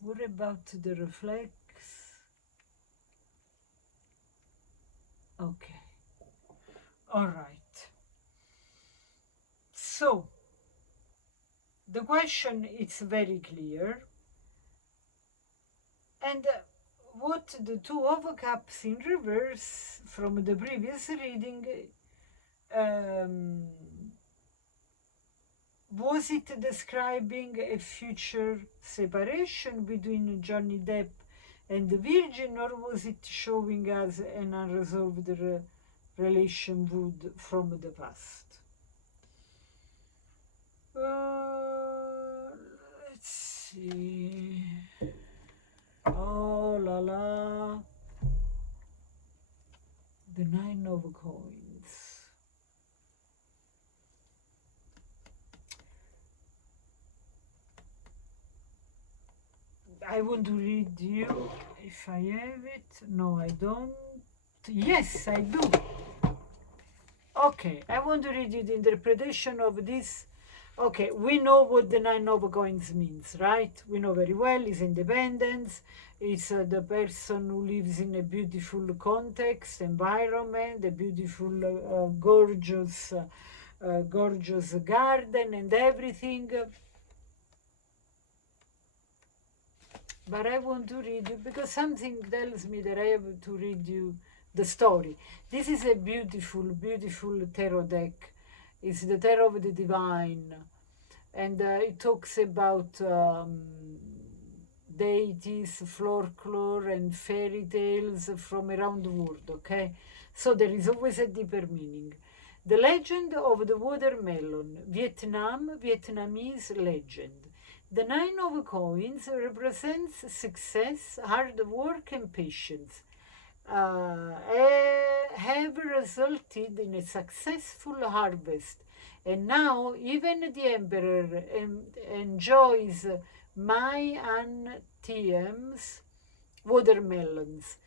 What about the reflex? Okay. All right. So, the question is very clear. And what the Two of Cups in reverse from the previous reading, was it describing a future separation between Johnny Depp and the Virgin, or was it showing us an unresolved relation wound from the past? Let's see. Oh la la. The Nine of Coins. I want to read you if I have it. No, I don't. Yes, I do. Okay, I want to read you the interpretation of this. Okay, we know what the Nine of Coins means, right? We know very well. It's independence. It's the person who lives in a beautiful context, environment, a beautiful, gorgeous garden and everything. But I want to read you because something tells me that I have to read you the story. This is a beautiful, beautiful tarot deck. It's the Tarot of the Divine. And it talks about deities, folklore, and fairy tales from around the world, okay? So there is always a deeper meaning. The legend of the watermelon, Vietnamese legend. The Nine of Coins represents success, hard work, and patience. Have resulted in a successful harvest, and now even the emperor enjoys my TM's watermelons.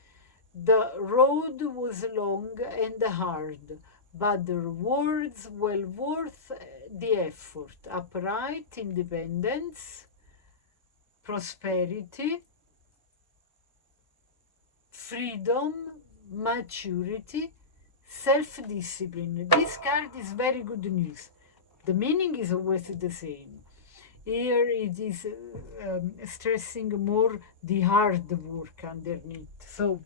The road was long and hard, but the rewards well worth the effort. Upright independence, prosperity, freedom, maturity, self-discipline. This card is very good news. The meaning is always the same. Here it is stressing more the hard work underneath. So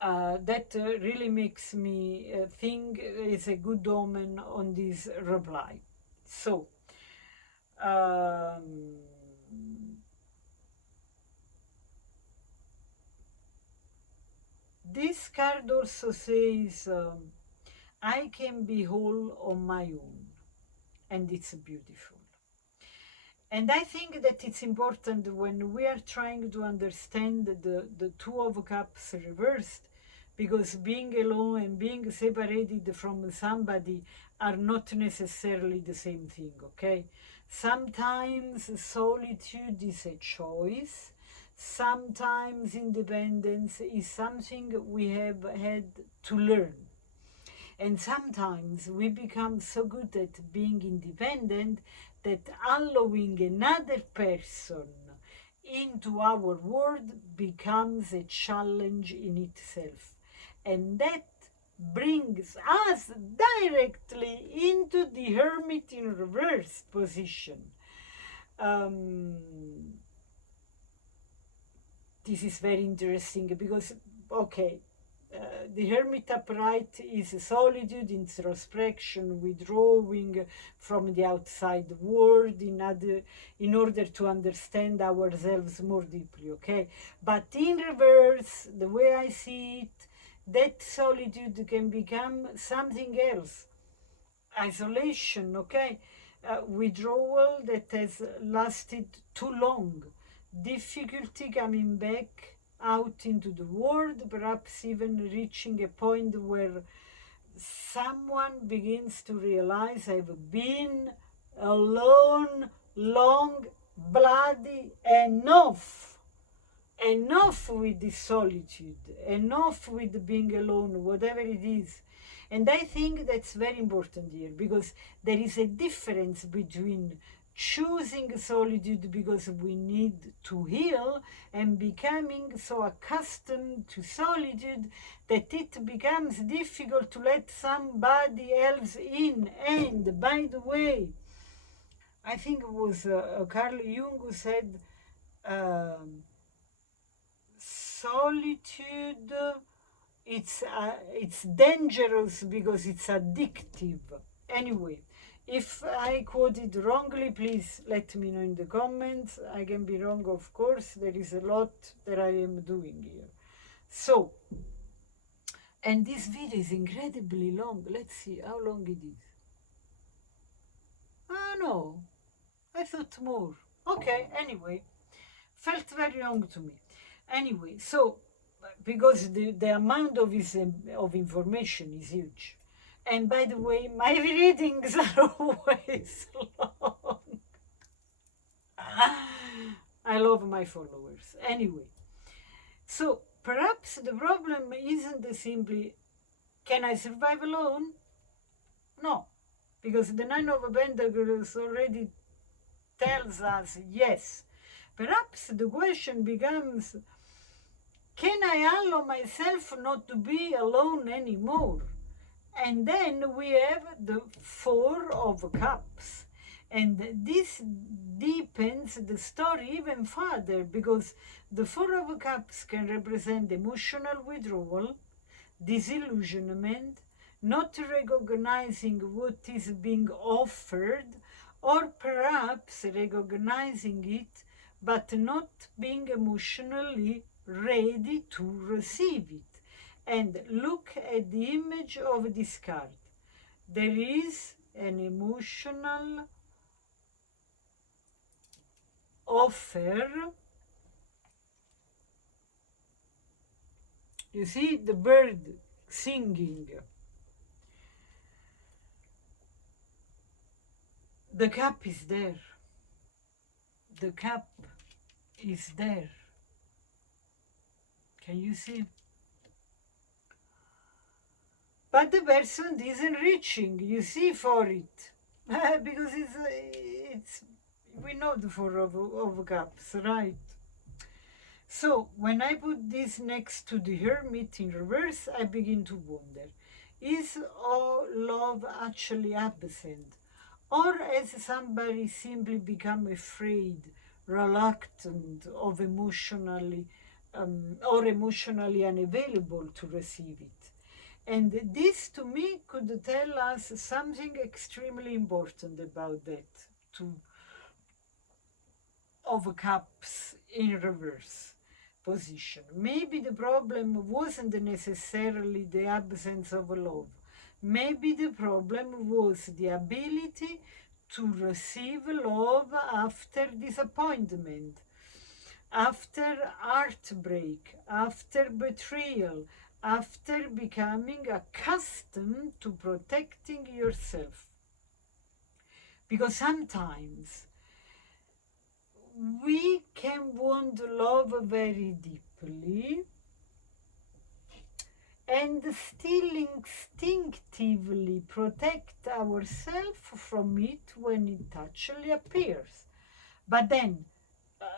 that really makes me think it's a good omen on this reply. So, this card also says, I can be whole on my own, and it's beautiful. And I think that it's important when we are trying to understand the Two of Cups reversed, because being alone and being separated from somebody are not necessarily the same thing, okay? Sometimes solitude is a choice. Sometimes independence is something we have had to learn. And sometimes we become so good at being independent that allowing another person into our world becomes a challenge in itself. And that brings us directly into the hermit in reverse position. Um, this is very interesting because, okay, the hermit upright is solitude, introspection, withdrawing from the outside world in order to understand ourselves more deeply, okay? But in reverse, the way I see it, that solitude can become something else. Isolation, okay? Withdrawal that has lasted too long, difficulty coming back out into the world, perhaps even reaching a point where someone begins to realize I've been alone long, bloody enough. Enough with this solitude, enough with being alone, whatever it is. And I think that's very important here because there is a difference between choosing solitude because we need to heal and becoming so accustomed to solitude that it becomes difficult to let somebody else in. And by the way, I think it was Carl Jung who said, solitude, it's dangerous because it's addictive. Anyway, if I quoted wrongly, please let me know in the comments. I can be wrong, of course. There is a lot that I am doing here. So, and this video is incredibly long. Let's see how long it is. Ah, no, I thought more. Okay, anyway, felt very long to me. Anyway, so because the amount of information is huge. And by the way, my readings are always long. I love my followers. Anyway, so perhaps the problem isn't simply, can I survive alone? No, because the Nine of Pentacles already tells us yes. Perhaps the question becomes, can I allow myself not to be alone anymore? And then we have the Four of Cups. And this deepens the story even further because the Four of Cups can represent emotional withdrawal, disillusionment, not recognizing what is being offered, or perhaps recognizing it but not being emotionally ready to receive it. And look at the image of this card. There is an emotional offer. You see the bird singing. The cup is there. The cup is there. Can you see? But the person isn't reaching, you see, for it. Because it's we know the Four of Cups, right? So when I put this next to the Hermit in reverse, I begin to wonder, is all love actually absent? Or has somebody simply become afraid, reluctant of emotionally, or emotionally unavailable to receive it? And this to me could tell us something extremely important about that two of cups in reverse position. Maybe the problem wasn't necessarily the absence of love. Maybe the problem was the ability to receive love after disappointment, after heartbreak, after betrayal, after becoming accustomed to protecting yourself. Because sometimes we can want love very deeply and still instinctively protect ourselves from it when it actually appears. But then,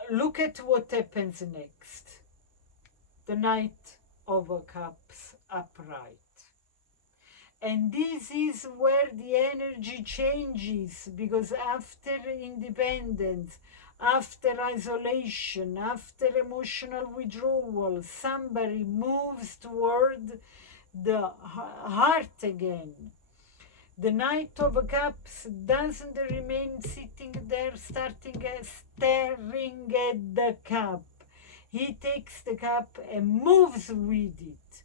look at what happens next. The Knight of Cups upright. And this is where the energy changes, because after independence, after isolation, after emotional withdrawal, somebody moves toward the heart again. The Knight of Cups doesn't remain sitting there staring at the cup. He takes the cup and moves with it.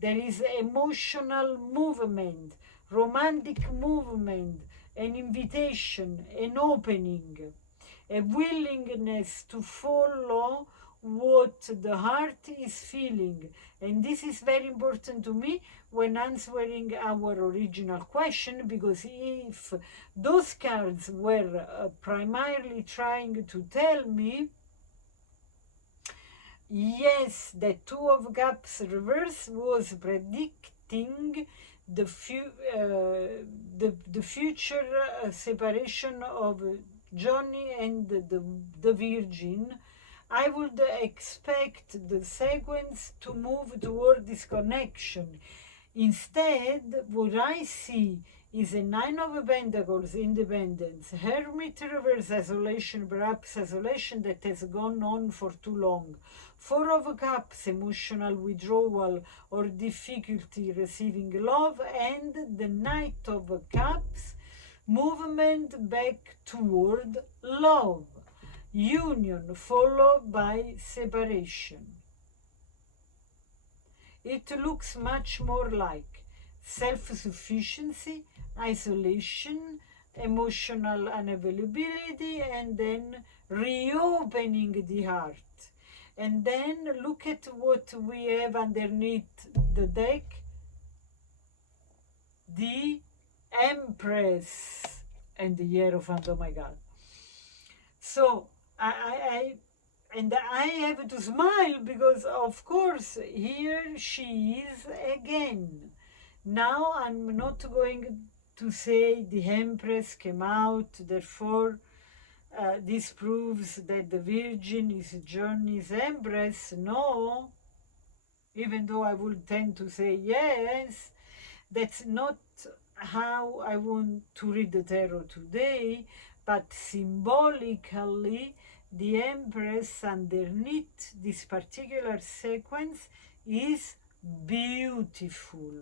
There is emotional movement, romantic movement, an invitation, an opening, a willingness to follow what the heart is feeling. And this is very important to me when answering our original question, because if those cards were primarily trying to tell me, yes, the Two of Cups reverse was predicting the future separation of Johnny and the Virgin, I would expect the sequence to move toward this connection. Instead, what I see is a Nine of Pentacles, independence, Hermit reverse, isolation, perhaps isolation that has gone on for too long, Four of Cups, emotional withdrawal or difficulty receiving love, and the Knight of Cups, movement back toward love, union followed by separation. It looks much more like self-sufficiency, isolation, emotional unavailability, and then reopening the heart. And then look at what we have underneath the deck. The Empress and the Hierophant, oh my God. So I have to smile because, of course, here she is again. Now I'm not going to say the Empress came out, therefore this proves that the Virgin is Johnny's Empress. No, even though I would tend to say yes, that's not how I want to read the tarot today, but symbolically, the Empress underneath this particular sequence is beautiful,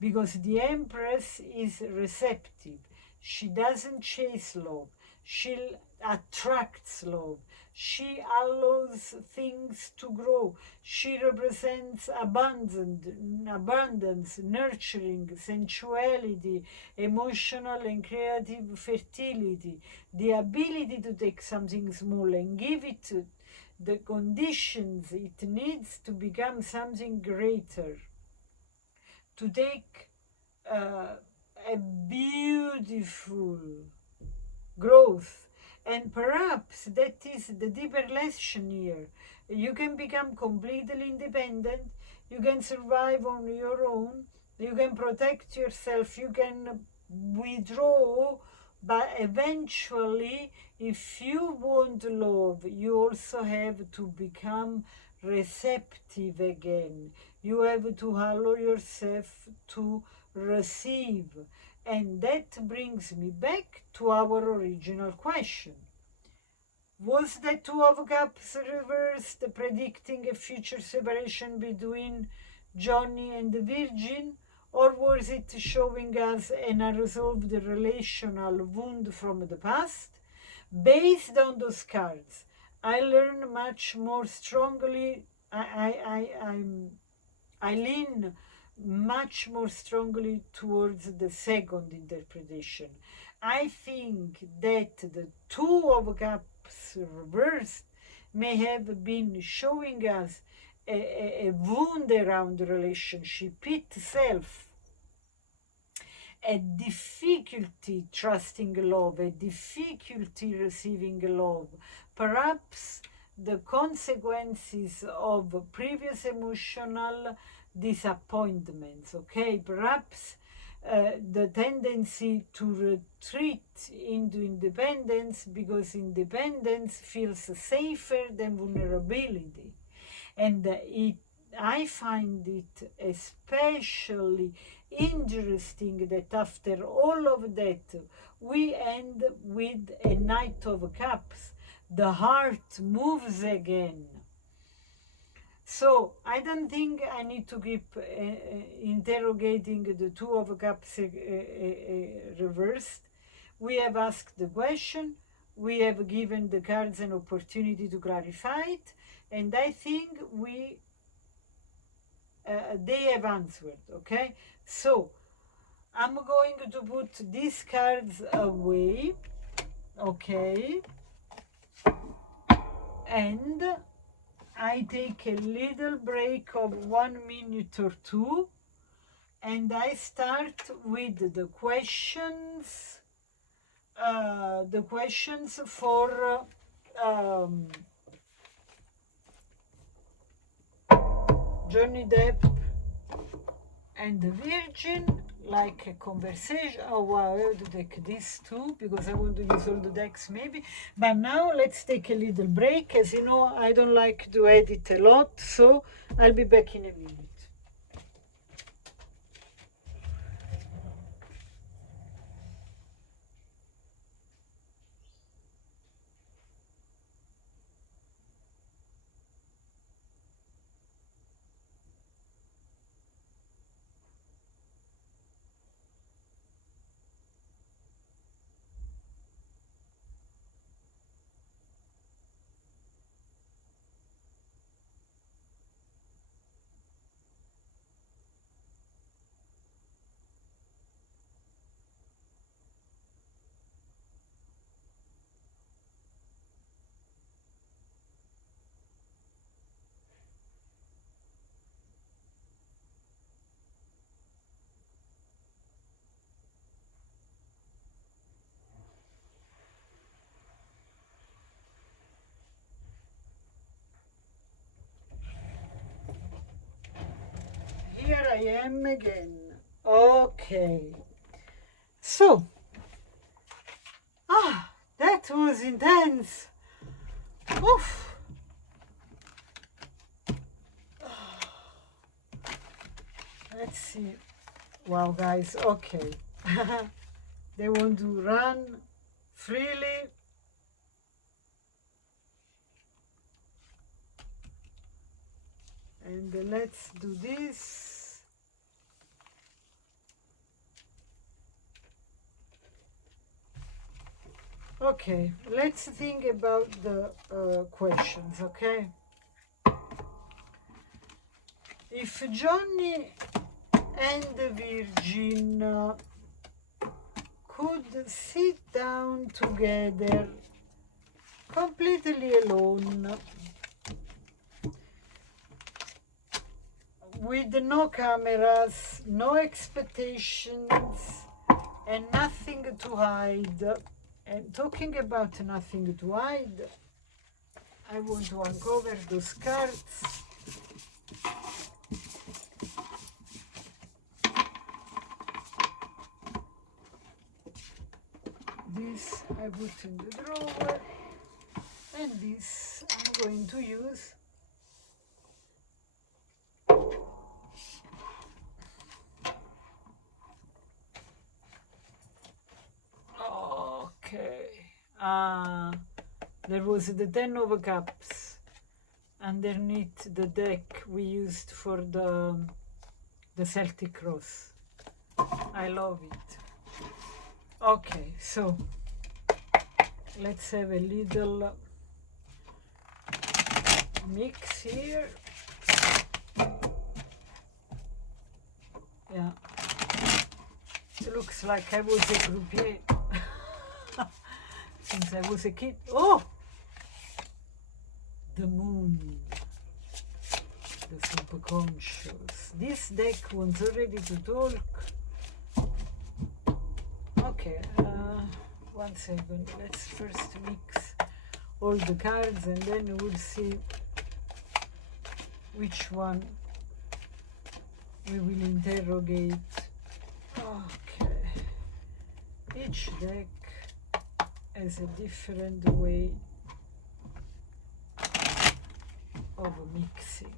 because the Empress is receptive. She doesn't chase love. She attracts love. She allows things to grow. She represents abundance, nurturing, sensuality, emotional and creative fertility, the ability to take something small and give it the conditions it needs to become something greater, to take a beautiful growth. And perhaps that is the deeper lesson here. You can become completely independent, you can survive on your own, you can protect yourself, you can withdraw, but eventually, if you want love, you also have to become receptive again. You have to allow yourself to receive. And that brings me back to our original question. Was the Two of Cups reversed, predicting a future separation between Johnny and the Virgin? Or was it showing us an unresolved relational wound from the past? Based on those cards, I learn much more strongly. I lean much more strongly towards the second interpretation. I think that the Two of Cups reversed may have been showing us a wound around the relationship itself, a difficulty trusting love, a difficulty receiving love, perhaps the consequences of previous emotional disappointments, okay? Perhaps the tendency to retreat into independence because independence feels safer than vulnerability. And I find it especially interesting that after all of that, we end with a Knight of Cups. The heart moves again. So I don't think I need to keep interrogating the Two of Cups reversed. We have asked the question. We have given the cards an opportunity to clarify it. And I think they have answered, okay? So I'm going to put these cards away, okay? And I take a little break of 1 minute or two, and I start with the questions for Johnny Depp and the Virgin, like a conversation. Oh wow, I have to take this too because I want to use all the decks maybe. But now let's take a little break. As you know, I don't like to edit a lot, so I'll be back in a minute. Here I am again. Okay. So, that was intense. Oof. Let's see. Wow, guys, okay. They want to run freely. And let's do this. Okay, let's think about the questions, okay? If Johnny and the Virgin could sit down together completely alone, with no cameras, no expectations, and nothing to hide. And talking about nothing to hide, I want to uncover those cards. This I put in the drawer, and this I'm going to use. Okay. There was the 10 of Cups underneath the deck we used for the Celtic Cross. I love it. Okay, so let's have a little mix here. Yeah, it looks like I was a croupier since I was a kid. Oh, the moon. the subconscious. This deck wants already to talk. Okay, 1 second. Let's first mix all the cards and then we'll see which one we will interrogate. Okay. Each deck has a different way of mixing.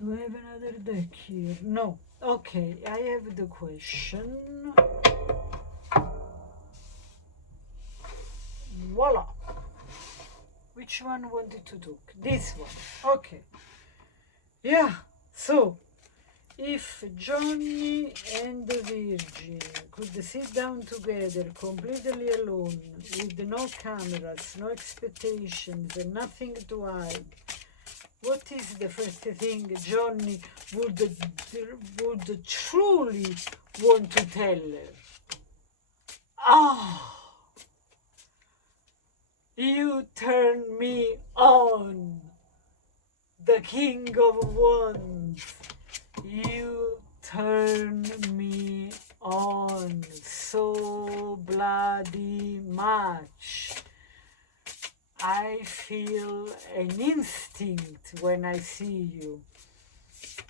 Do I have another deck here? No. Okay, I have the question. Voila! Which one wanted to talk? This one. Okay. Yeah, so if Johnny and the Virgin could sit down together completely alone with no cameras, no expectations and nothing to hide, what is the first thing Johnny would truly want to tell her? Ah, you turn me on, the King of Wands. You turn me on so bloody much. I feel an instinct when I see you.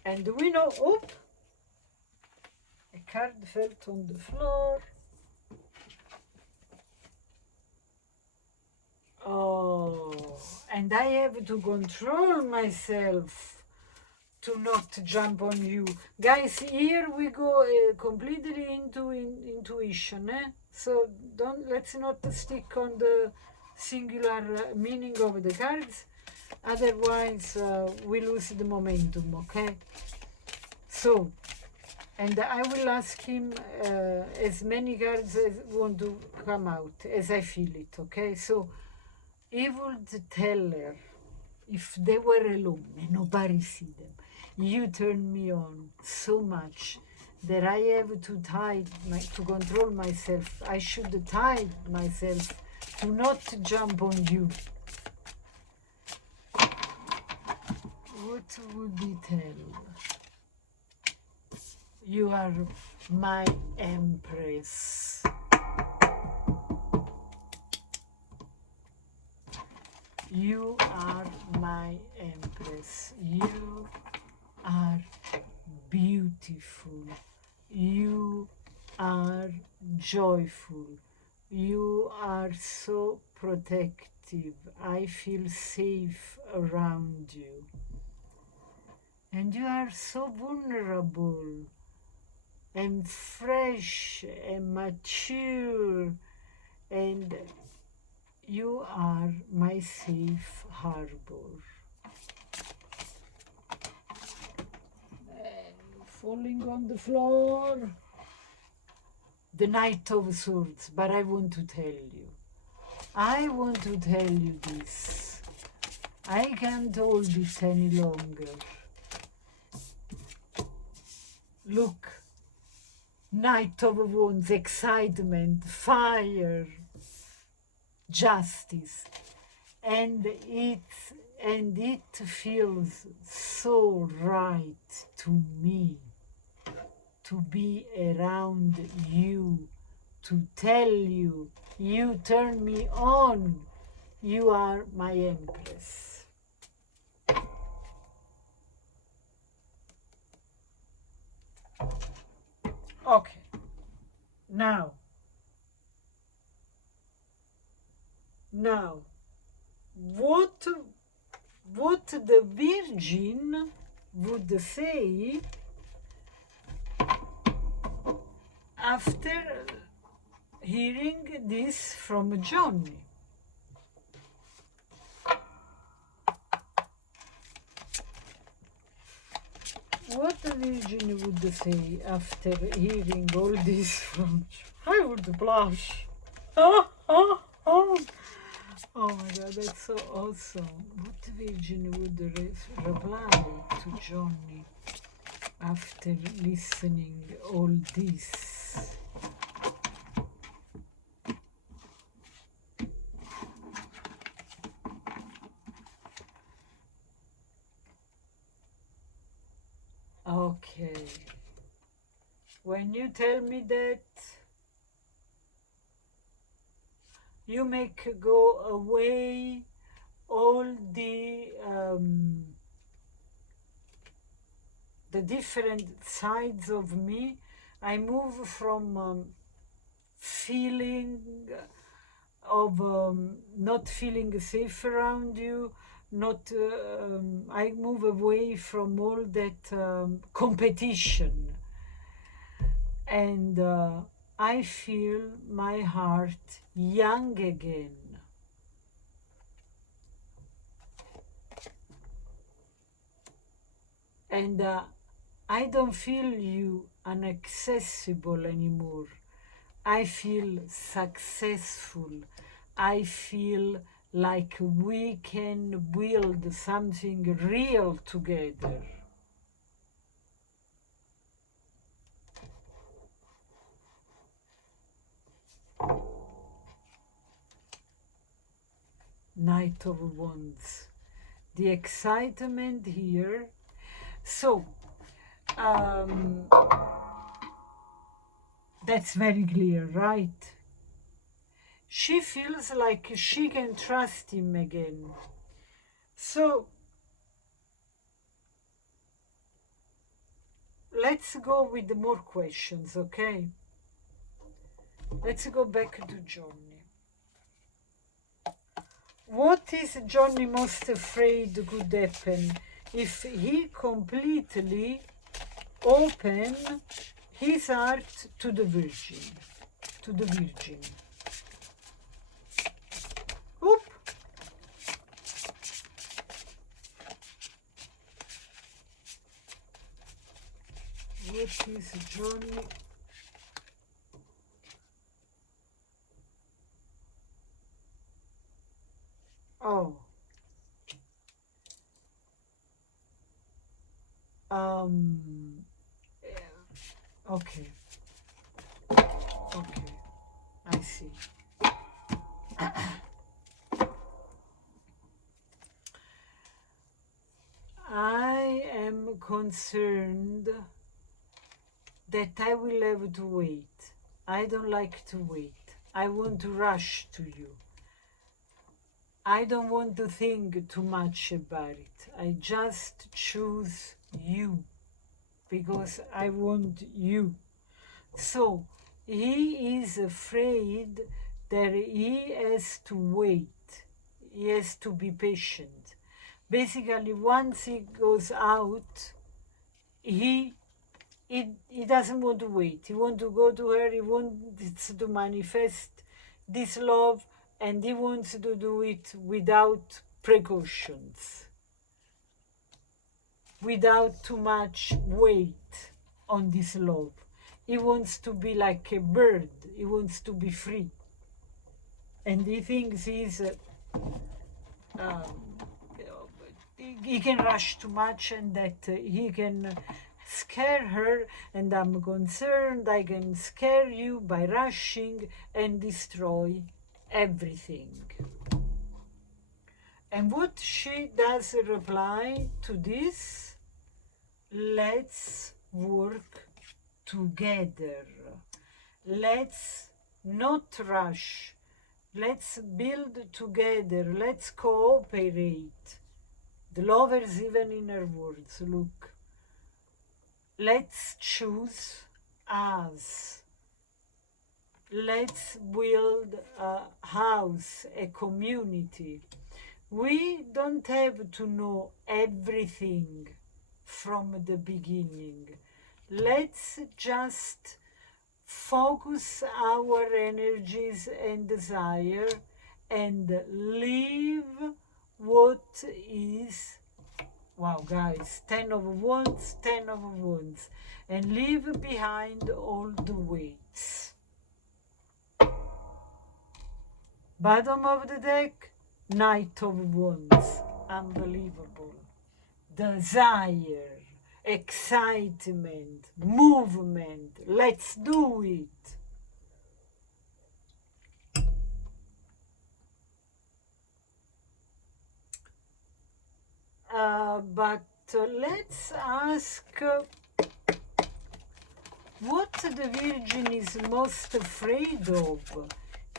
And we know, oop, a card fell on the floor. Oh, and I have to control myself to not jump on you. Guys, here we go completely into intuition. So let's not stick on the singular meaning of the cards. Otherwise, we lose the momentum, okay? So, and I will ask him as many cards as want to come out, as I feel it, okay? So, he would tell her, if they were alone and nobody see them, you turn me on so much that I have to to control myself. I should tie myself to not jump on you. What would he tell? You are my empress. You are my empress. You are beautiful. You are joyful. You are so protective. I feel safe around you. And you are so vulnerable and fresh and mature, and you are my safe harbor. And falling on the floor, the Knight of Swords. But I want to tell you, this. I can't hold this any longer. Look, Knight of Wands, excitement, fire, justice, and it feels so right to me to be around you, to tell you, you turn me on, you are my empress. Okay, now, what the Virgin would say after hearing this from Johnny? What the Virgin would say after hearing all this from Johnny? I would blush. Oh my God, that's so awesome. What Virgin would reply to Johnny after listening all this? Okay. When you tell me that, you make go away all the different sides of me. I move from feeling of not feeling safe around you, not I move away from all that competition, and I feel my heart young again. And I don't feel you inaccessible anymore. I feel successful. I feel like we can build something real together. Knight of Wands. The excitement here. So, that's very clear, right? She feels like she can trust him again. So, let's go with more questions, okay? Let's go back to Johnny. What is Johnny most afraid could happen if he completely open his heart to the Virgin? To the Virgin. Oop. What is Johnny? Oh. Okay. Okay. I see. I am concerned that I will have to wait. I don't like to wait. I want to rush to you. I don't want to think too much about it. I just choose you because I want you. So he is afraid that he has to wait. He has to be patient. Basically, once he goes out, he doesn't want to wait. He wants to go to her. He wants to manifest this love, and he wants to do it without precautions, without too much weight on this love. He wants to be like a bird. He wants to be free. And he thinks um, he can rush too much and that he can scare her, and I'm concerned I can scare you by rushing and destroy everything. And what she does reply to this? Let's work together. Let's not rush. Let's build together. Let's cooperate. The lovers even in her words, look. Let's choose us. Let's build a house, a community. We don't have to know everything from the beginning. Let's just focus our energies and desire and live what is. Wow, guys, 10 of Wands, 10 of Wands, and leave behind all the weights. Bottom of the deck, Knight of Wands. Unbelievable. Desire, excitement, movement. Let's do it. But let's ask what the Virgin is most afraid of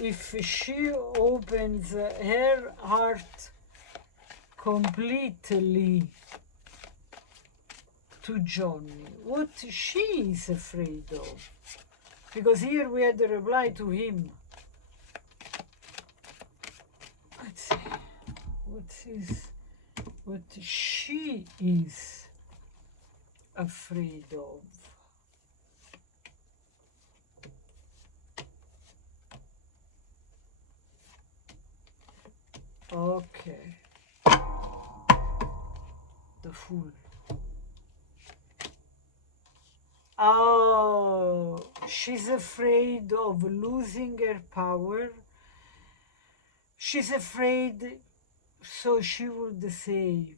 if she opens her heart completely to Johnny. What she is afraid of. Because here we had the reply to him. Let's see. What she is afraid of. Okay. The Fool. Oh, she's afraid of losing her power. She's afraid, so she would say,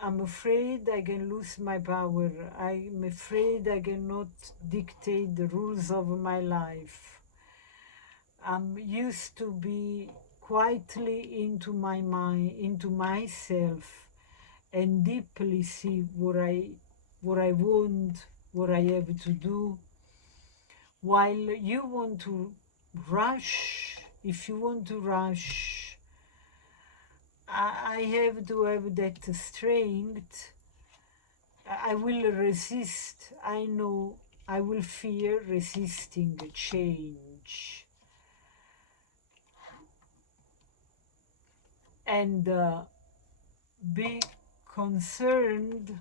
I'm afraid I can lose my power. I'm afraid I cannot dictate the rules of my life. I'm used to be quietly into my mind, into myself, and deeply see what I want, what I have to do. While you want to rush, if you want to rush, I have to have that strength. I will resist. I know I will fear resisting change. And be concerned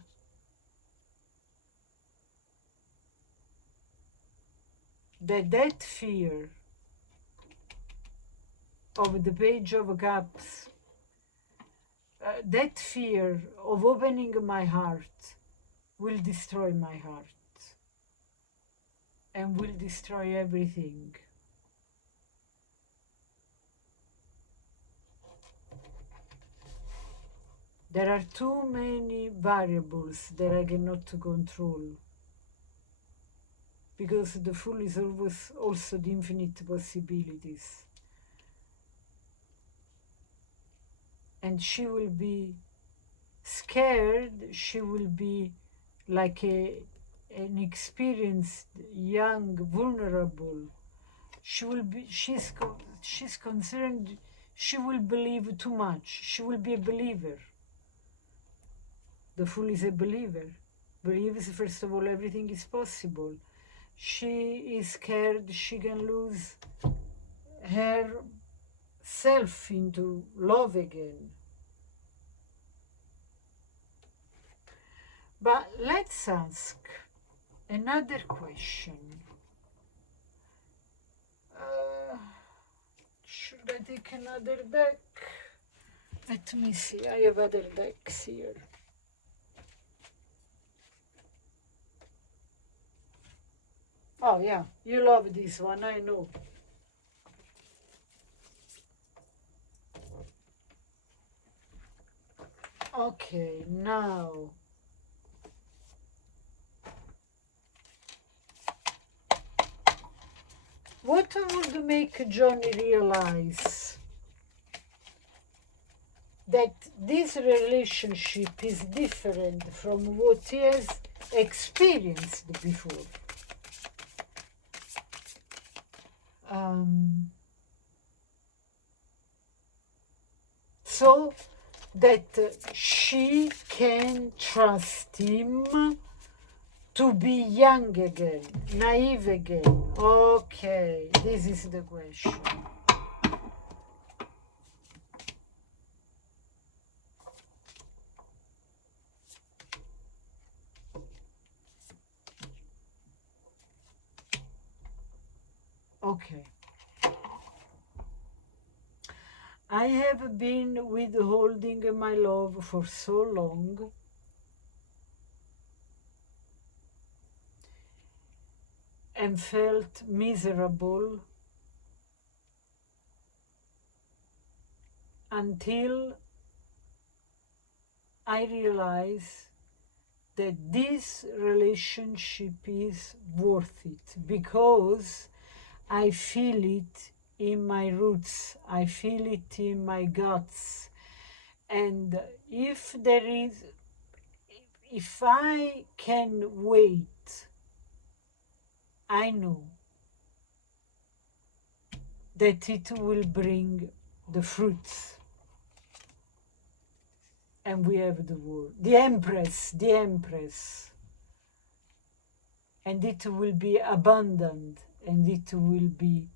that fear of the Page of Cups, that fear of opening my heart will destroy my heart and will destroy everything. There are too many variables that I cannot control, because the Fool is always also the infinite possibilities. And she will be scared, she will be like an experienced, young, vulnerable. She's concerned, she will believe too much. She will be a believer. The Fool is a believer. Believes, first of all, everything is possible. She is scared she can lose herself into love again. But let's ask another question. Should I take another deck? Let me see, I have other decks here. Oh yeah, you love this one, I know. Okay, now what would make Johnny realize that this relationship is different from what he has experienced before? So that she can trust him to be young again, naive again. Okay, this is the question. Okay. I have been withholding my love for so long. And felt miserable until I realize that this relationship is worth it, because I feel it in my roots, I feel it in my guts. And if I can wait, I know that it will bring the fruits. And we have the word, the Empress, and it will be abundant, and it will be,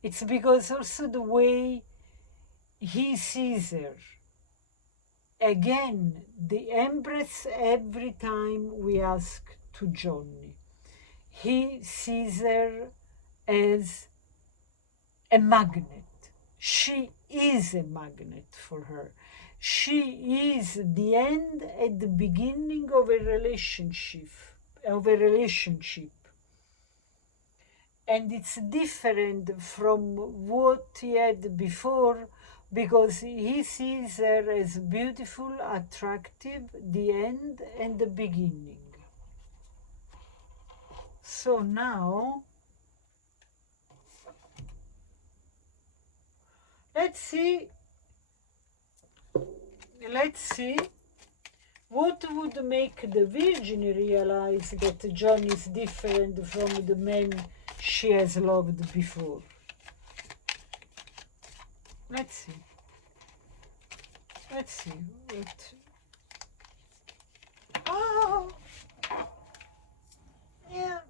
it's because also the way he sees her. Again, the Empress, every time we ask to Johnny, he sees her as a magnet. She is a magnet for her. She is the end and the beginning of a relationship. And it's different from what he had before, because he sees her as beautiful, attractive, the end and the beginning. So now, let's see what would make the Virgin realize that John is different from the man she has loved before. Let's see. Oh, yeah.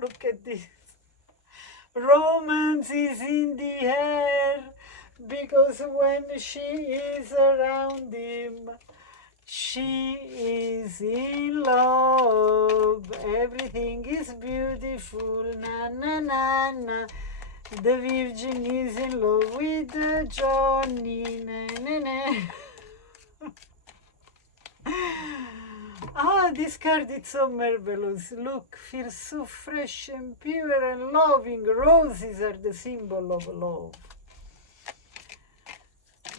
Look at this. Romance is in the air, because when she is around him, she is in love. Everything is beautiful. Na na na na. The Virgin is in love with Johnny. Na na na. Ah, this card is so marvelous. Look, feels so fresh and pure and loving. Roses are the symbol of love.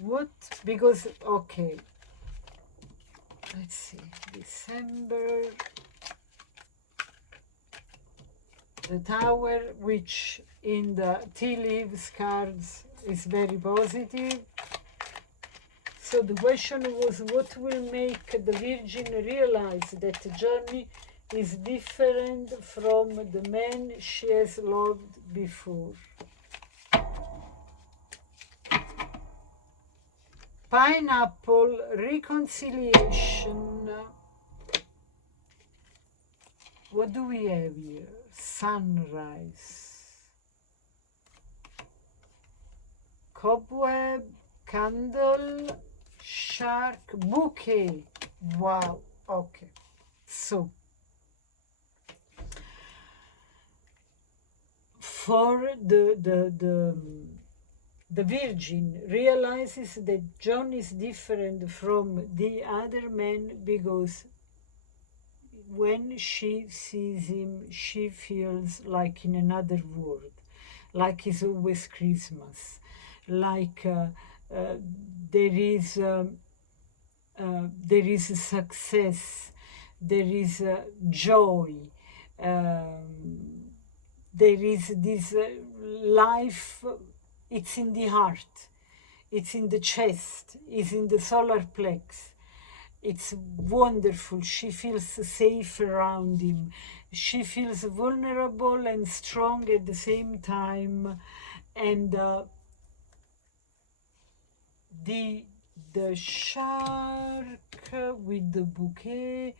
What? Because, okay. Let's see. December. The Tower, which in the tea leaves cards is very positive. So the question was, what will make the Virgin realize that Johnny is different from the man she has loved before? Pineapple, reconciliation. What do we have here? Sunrise. Cobweb, candle, shark, bouquet. Wow, okay. So, for the Virgin realizes that John is different from the other men, because when she sees him, she feels like in another world, like it's always Christmas, like there is success, there is joy, there is this life. It's in the heart, it's in the chest, it's in the solar plex. It's wonderful. She feels safe around him. She feels vulnerable and strong at the same time. And the shark with the bouquet,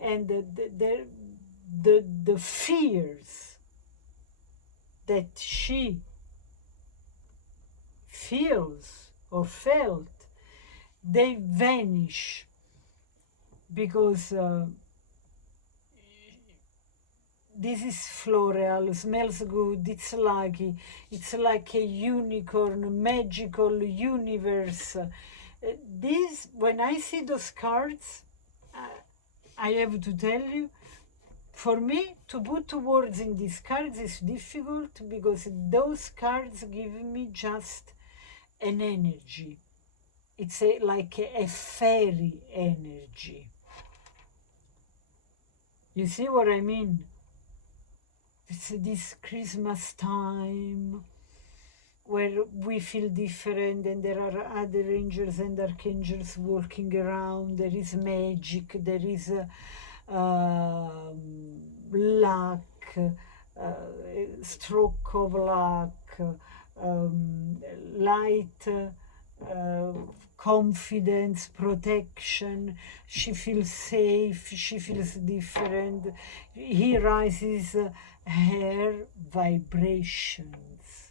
and the fears that she feels or felt, they vanish, because this is floral, smells good, it's lucky, it's like a unicorn, magical universe. This, when I see those cards, I have to tell you, For me, to put words in these cards is difficult because those cards give me just an energy. It's like a fairy energy. You see what I mean? It's this Christmas time where we feel different and there are other angels and archangels walking around. There is magic, there is luck, stroke of luck, light, confidence, protection. She feels safe, she feels different. He rises her vibrations.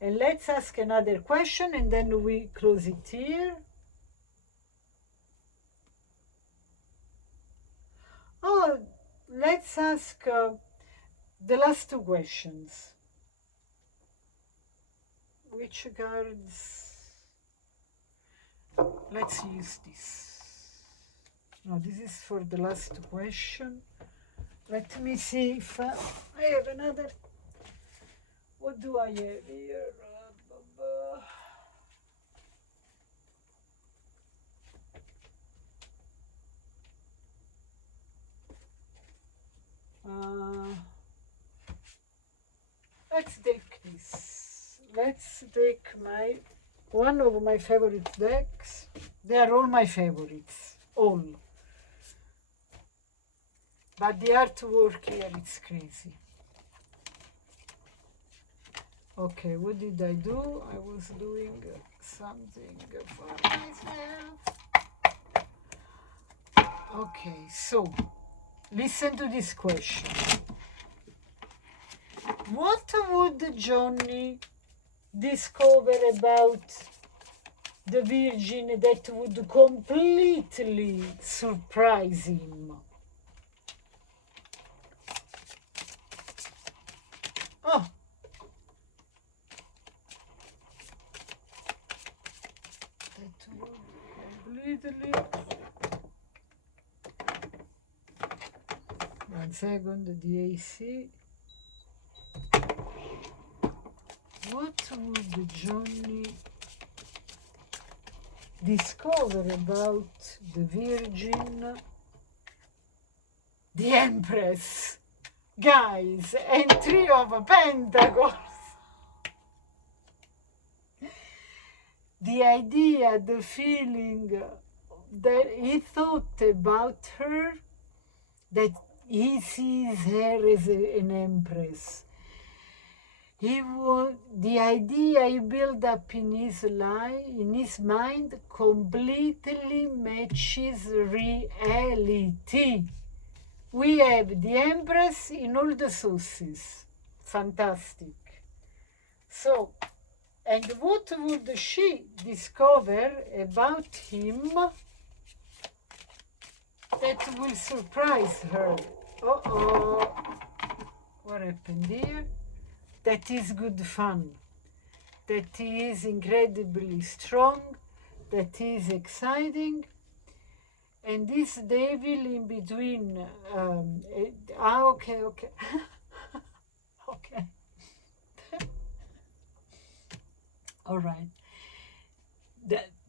And let's ask another question and then we close it here. Oh, let's ask the last two questions. Which cards? Let's use this. No, this is for the last question. Let me see if I have another. What do I have here? Let's take this. Let's take one of my favorite decks. They are all my favorites, all. But the artwork here, it's crazy. Okay, what did I do? I was doing something for myself. Okay, so listen to this question. What would Johnny discover about the Virgin that would completely surprise him? Oh. That would completely... One second, the AC. What would Johnny discover about the Virgin, the Empress, guys, and Three of Pentacles? The idea, the feeling that he thought about her, that he sees her as an empress. The idea he built up in his life, in his mind, completely matches reality. We have the Empress in all the sources. Fantastic. So, and what would she discover about him that will surprise her? Uh-oh. What happened here? That is good fun, that is incredibly strong, that is exciting, and this devil in between, okay, okay, okay, all right,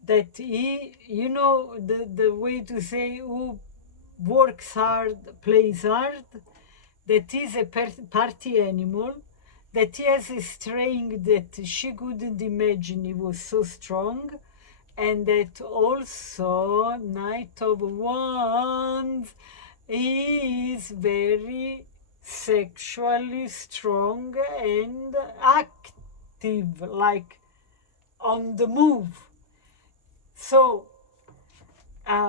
that he, you know, the way to say who works hard, plays hard, that is a party animal, that he has a strength that she couldn't imagine he was so strong, and that also Knight of Wands is very sexually strong and active, like on the move. So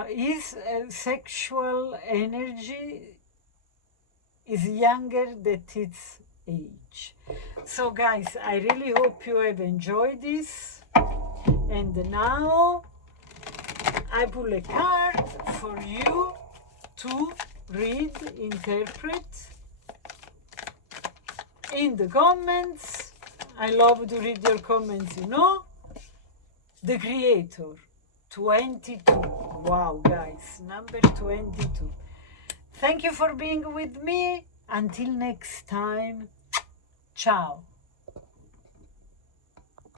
his sexual energy is younger than its age. So guys, I really hope you have enjoyed this, and now I pull a card for you to read, interpret in the comments. I love to read your comments, you know. The Creator 22. Wow, guys, number 22. Thank you for being with me. Until next time, ciao.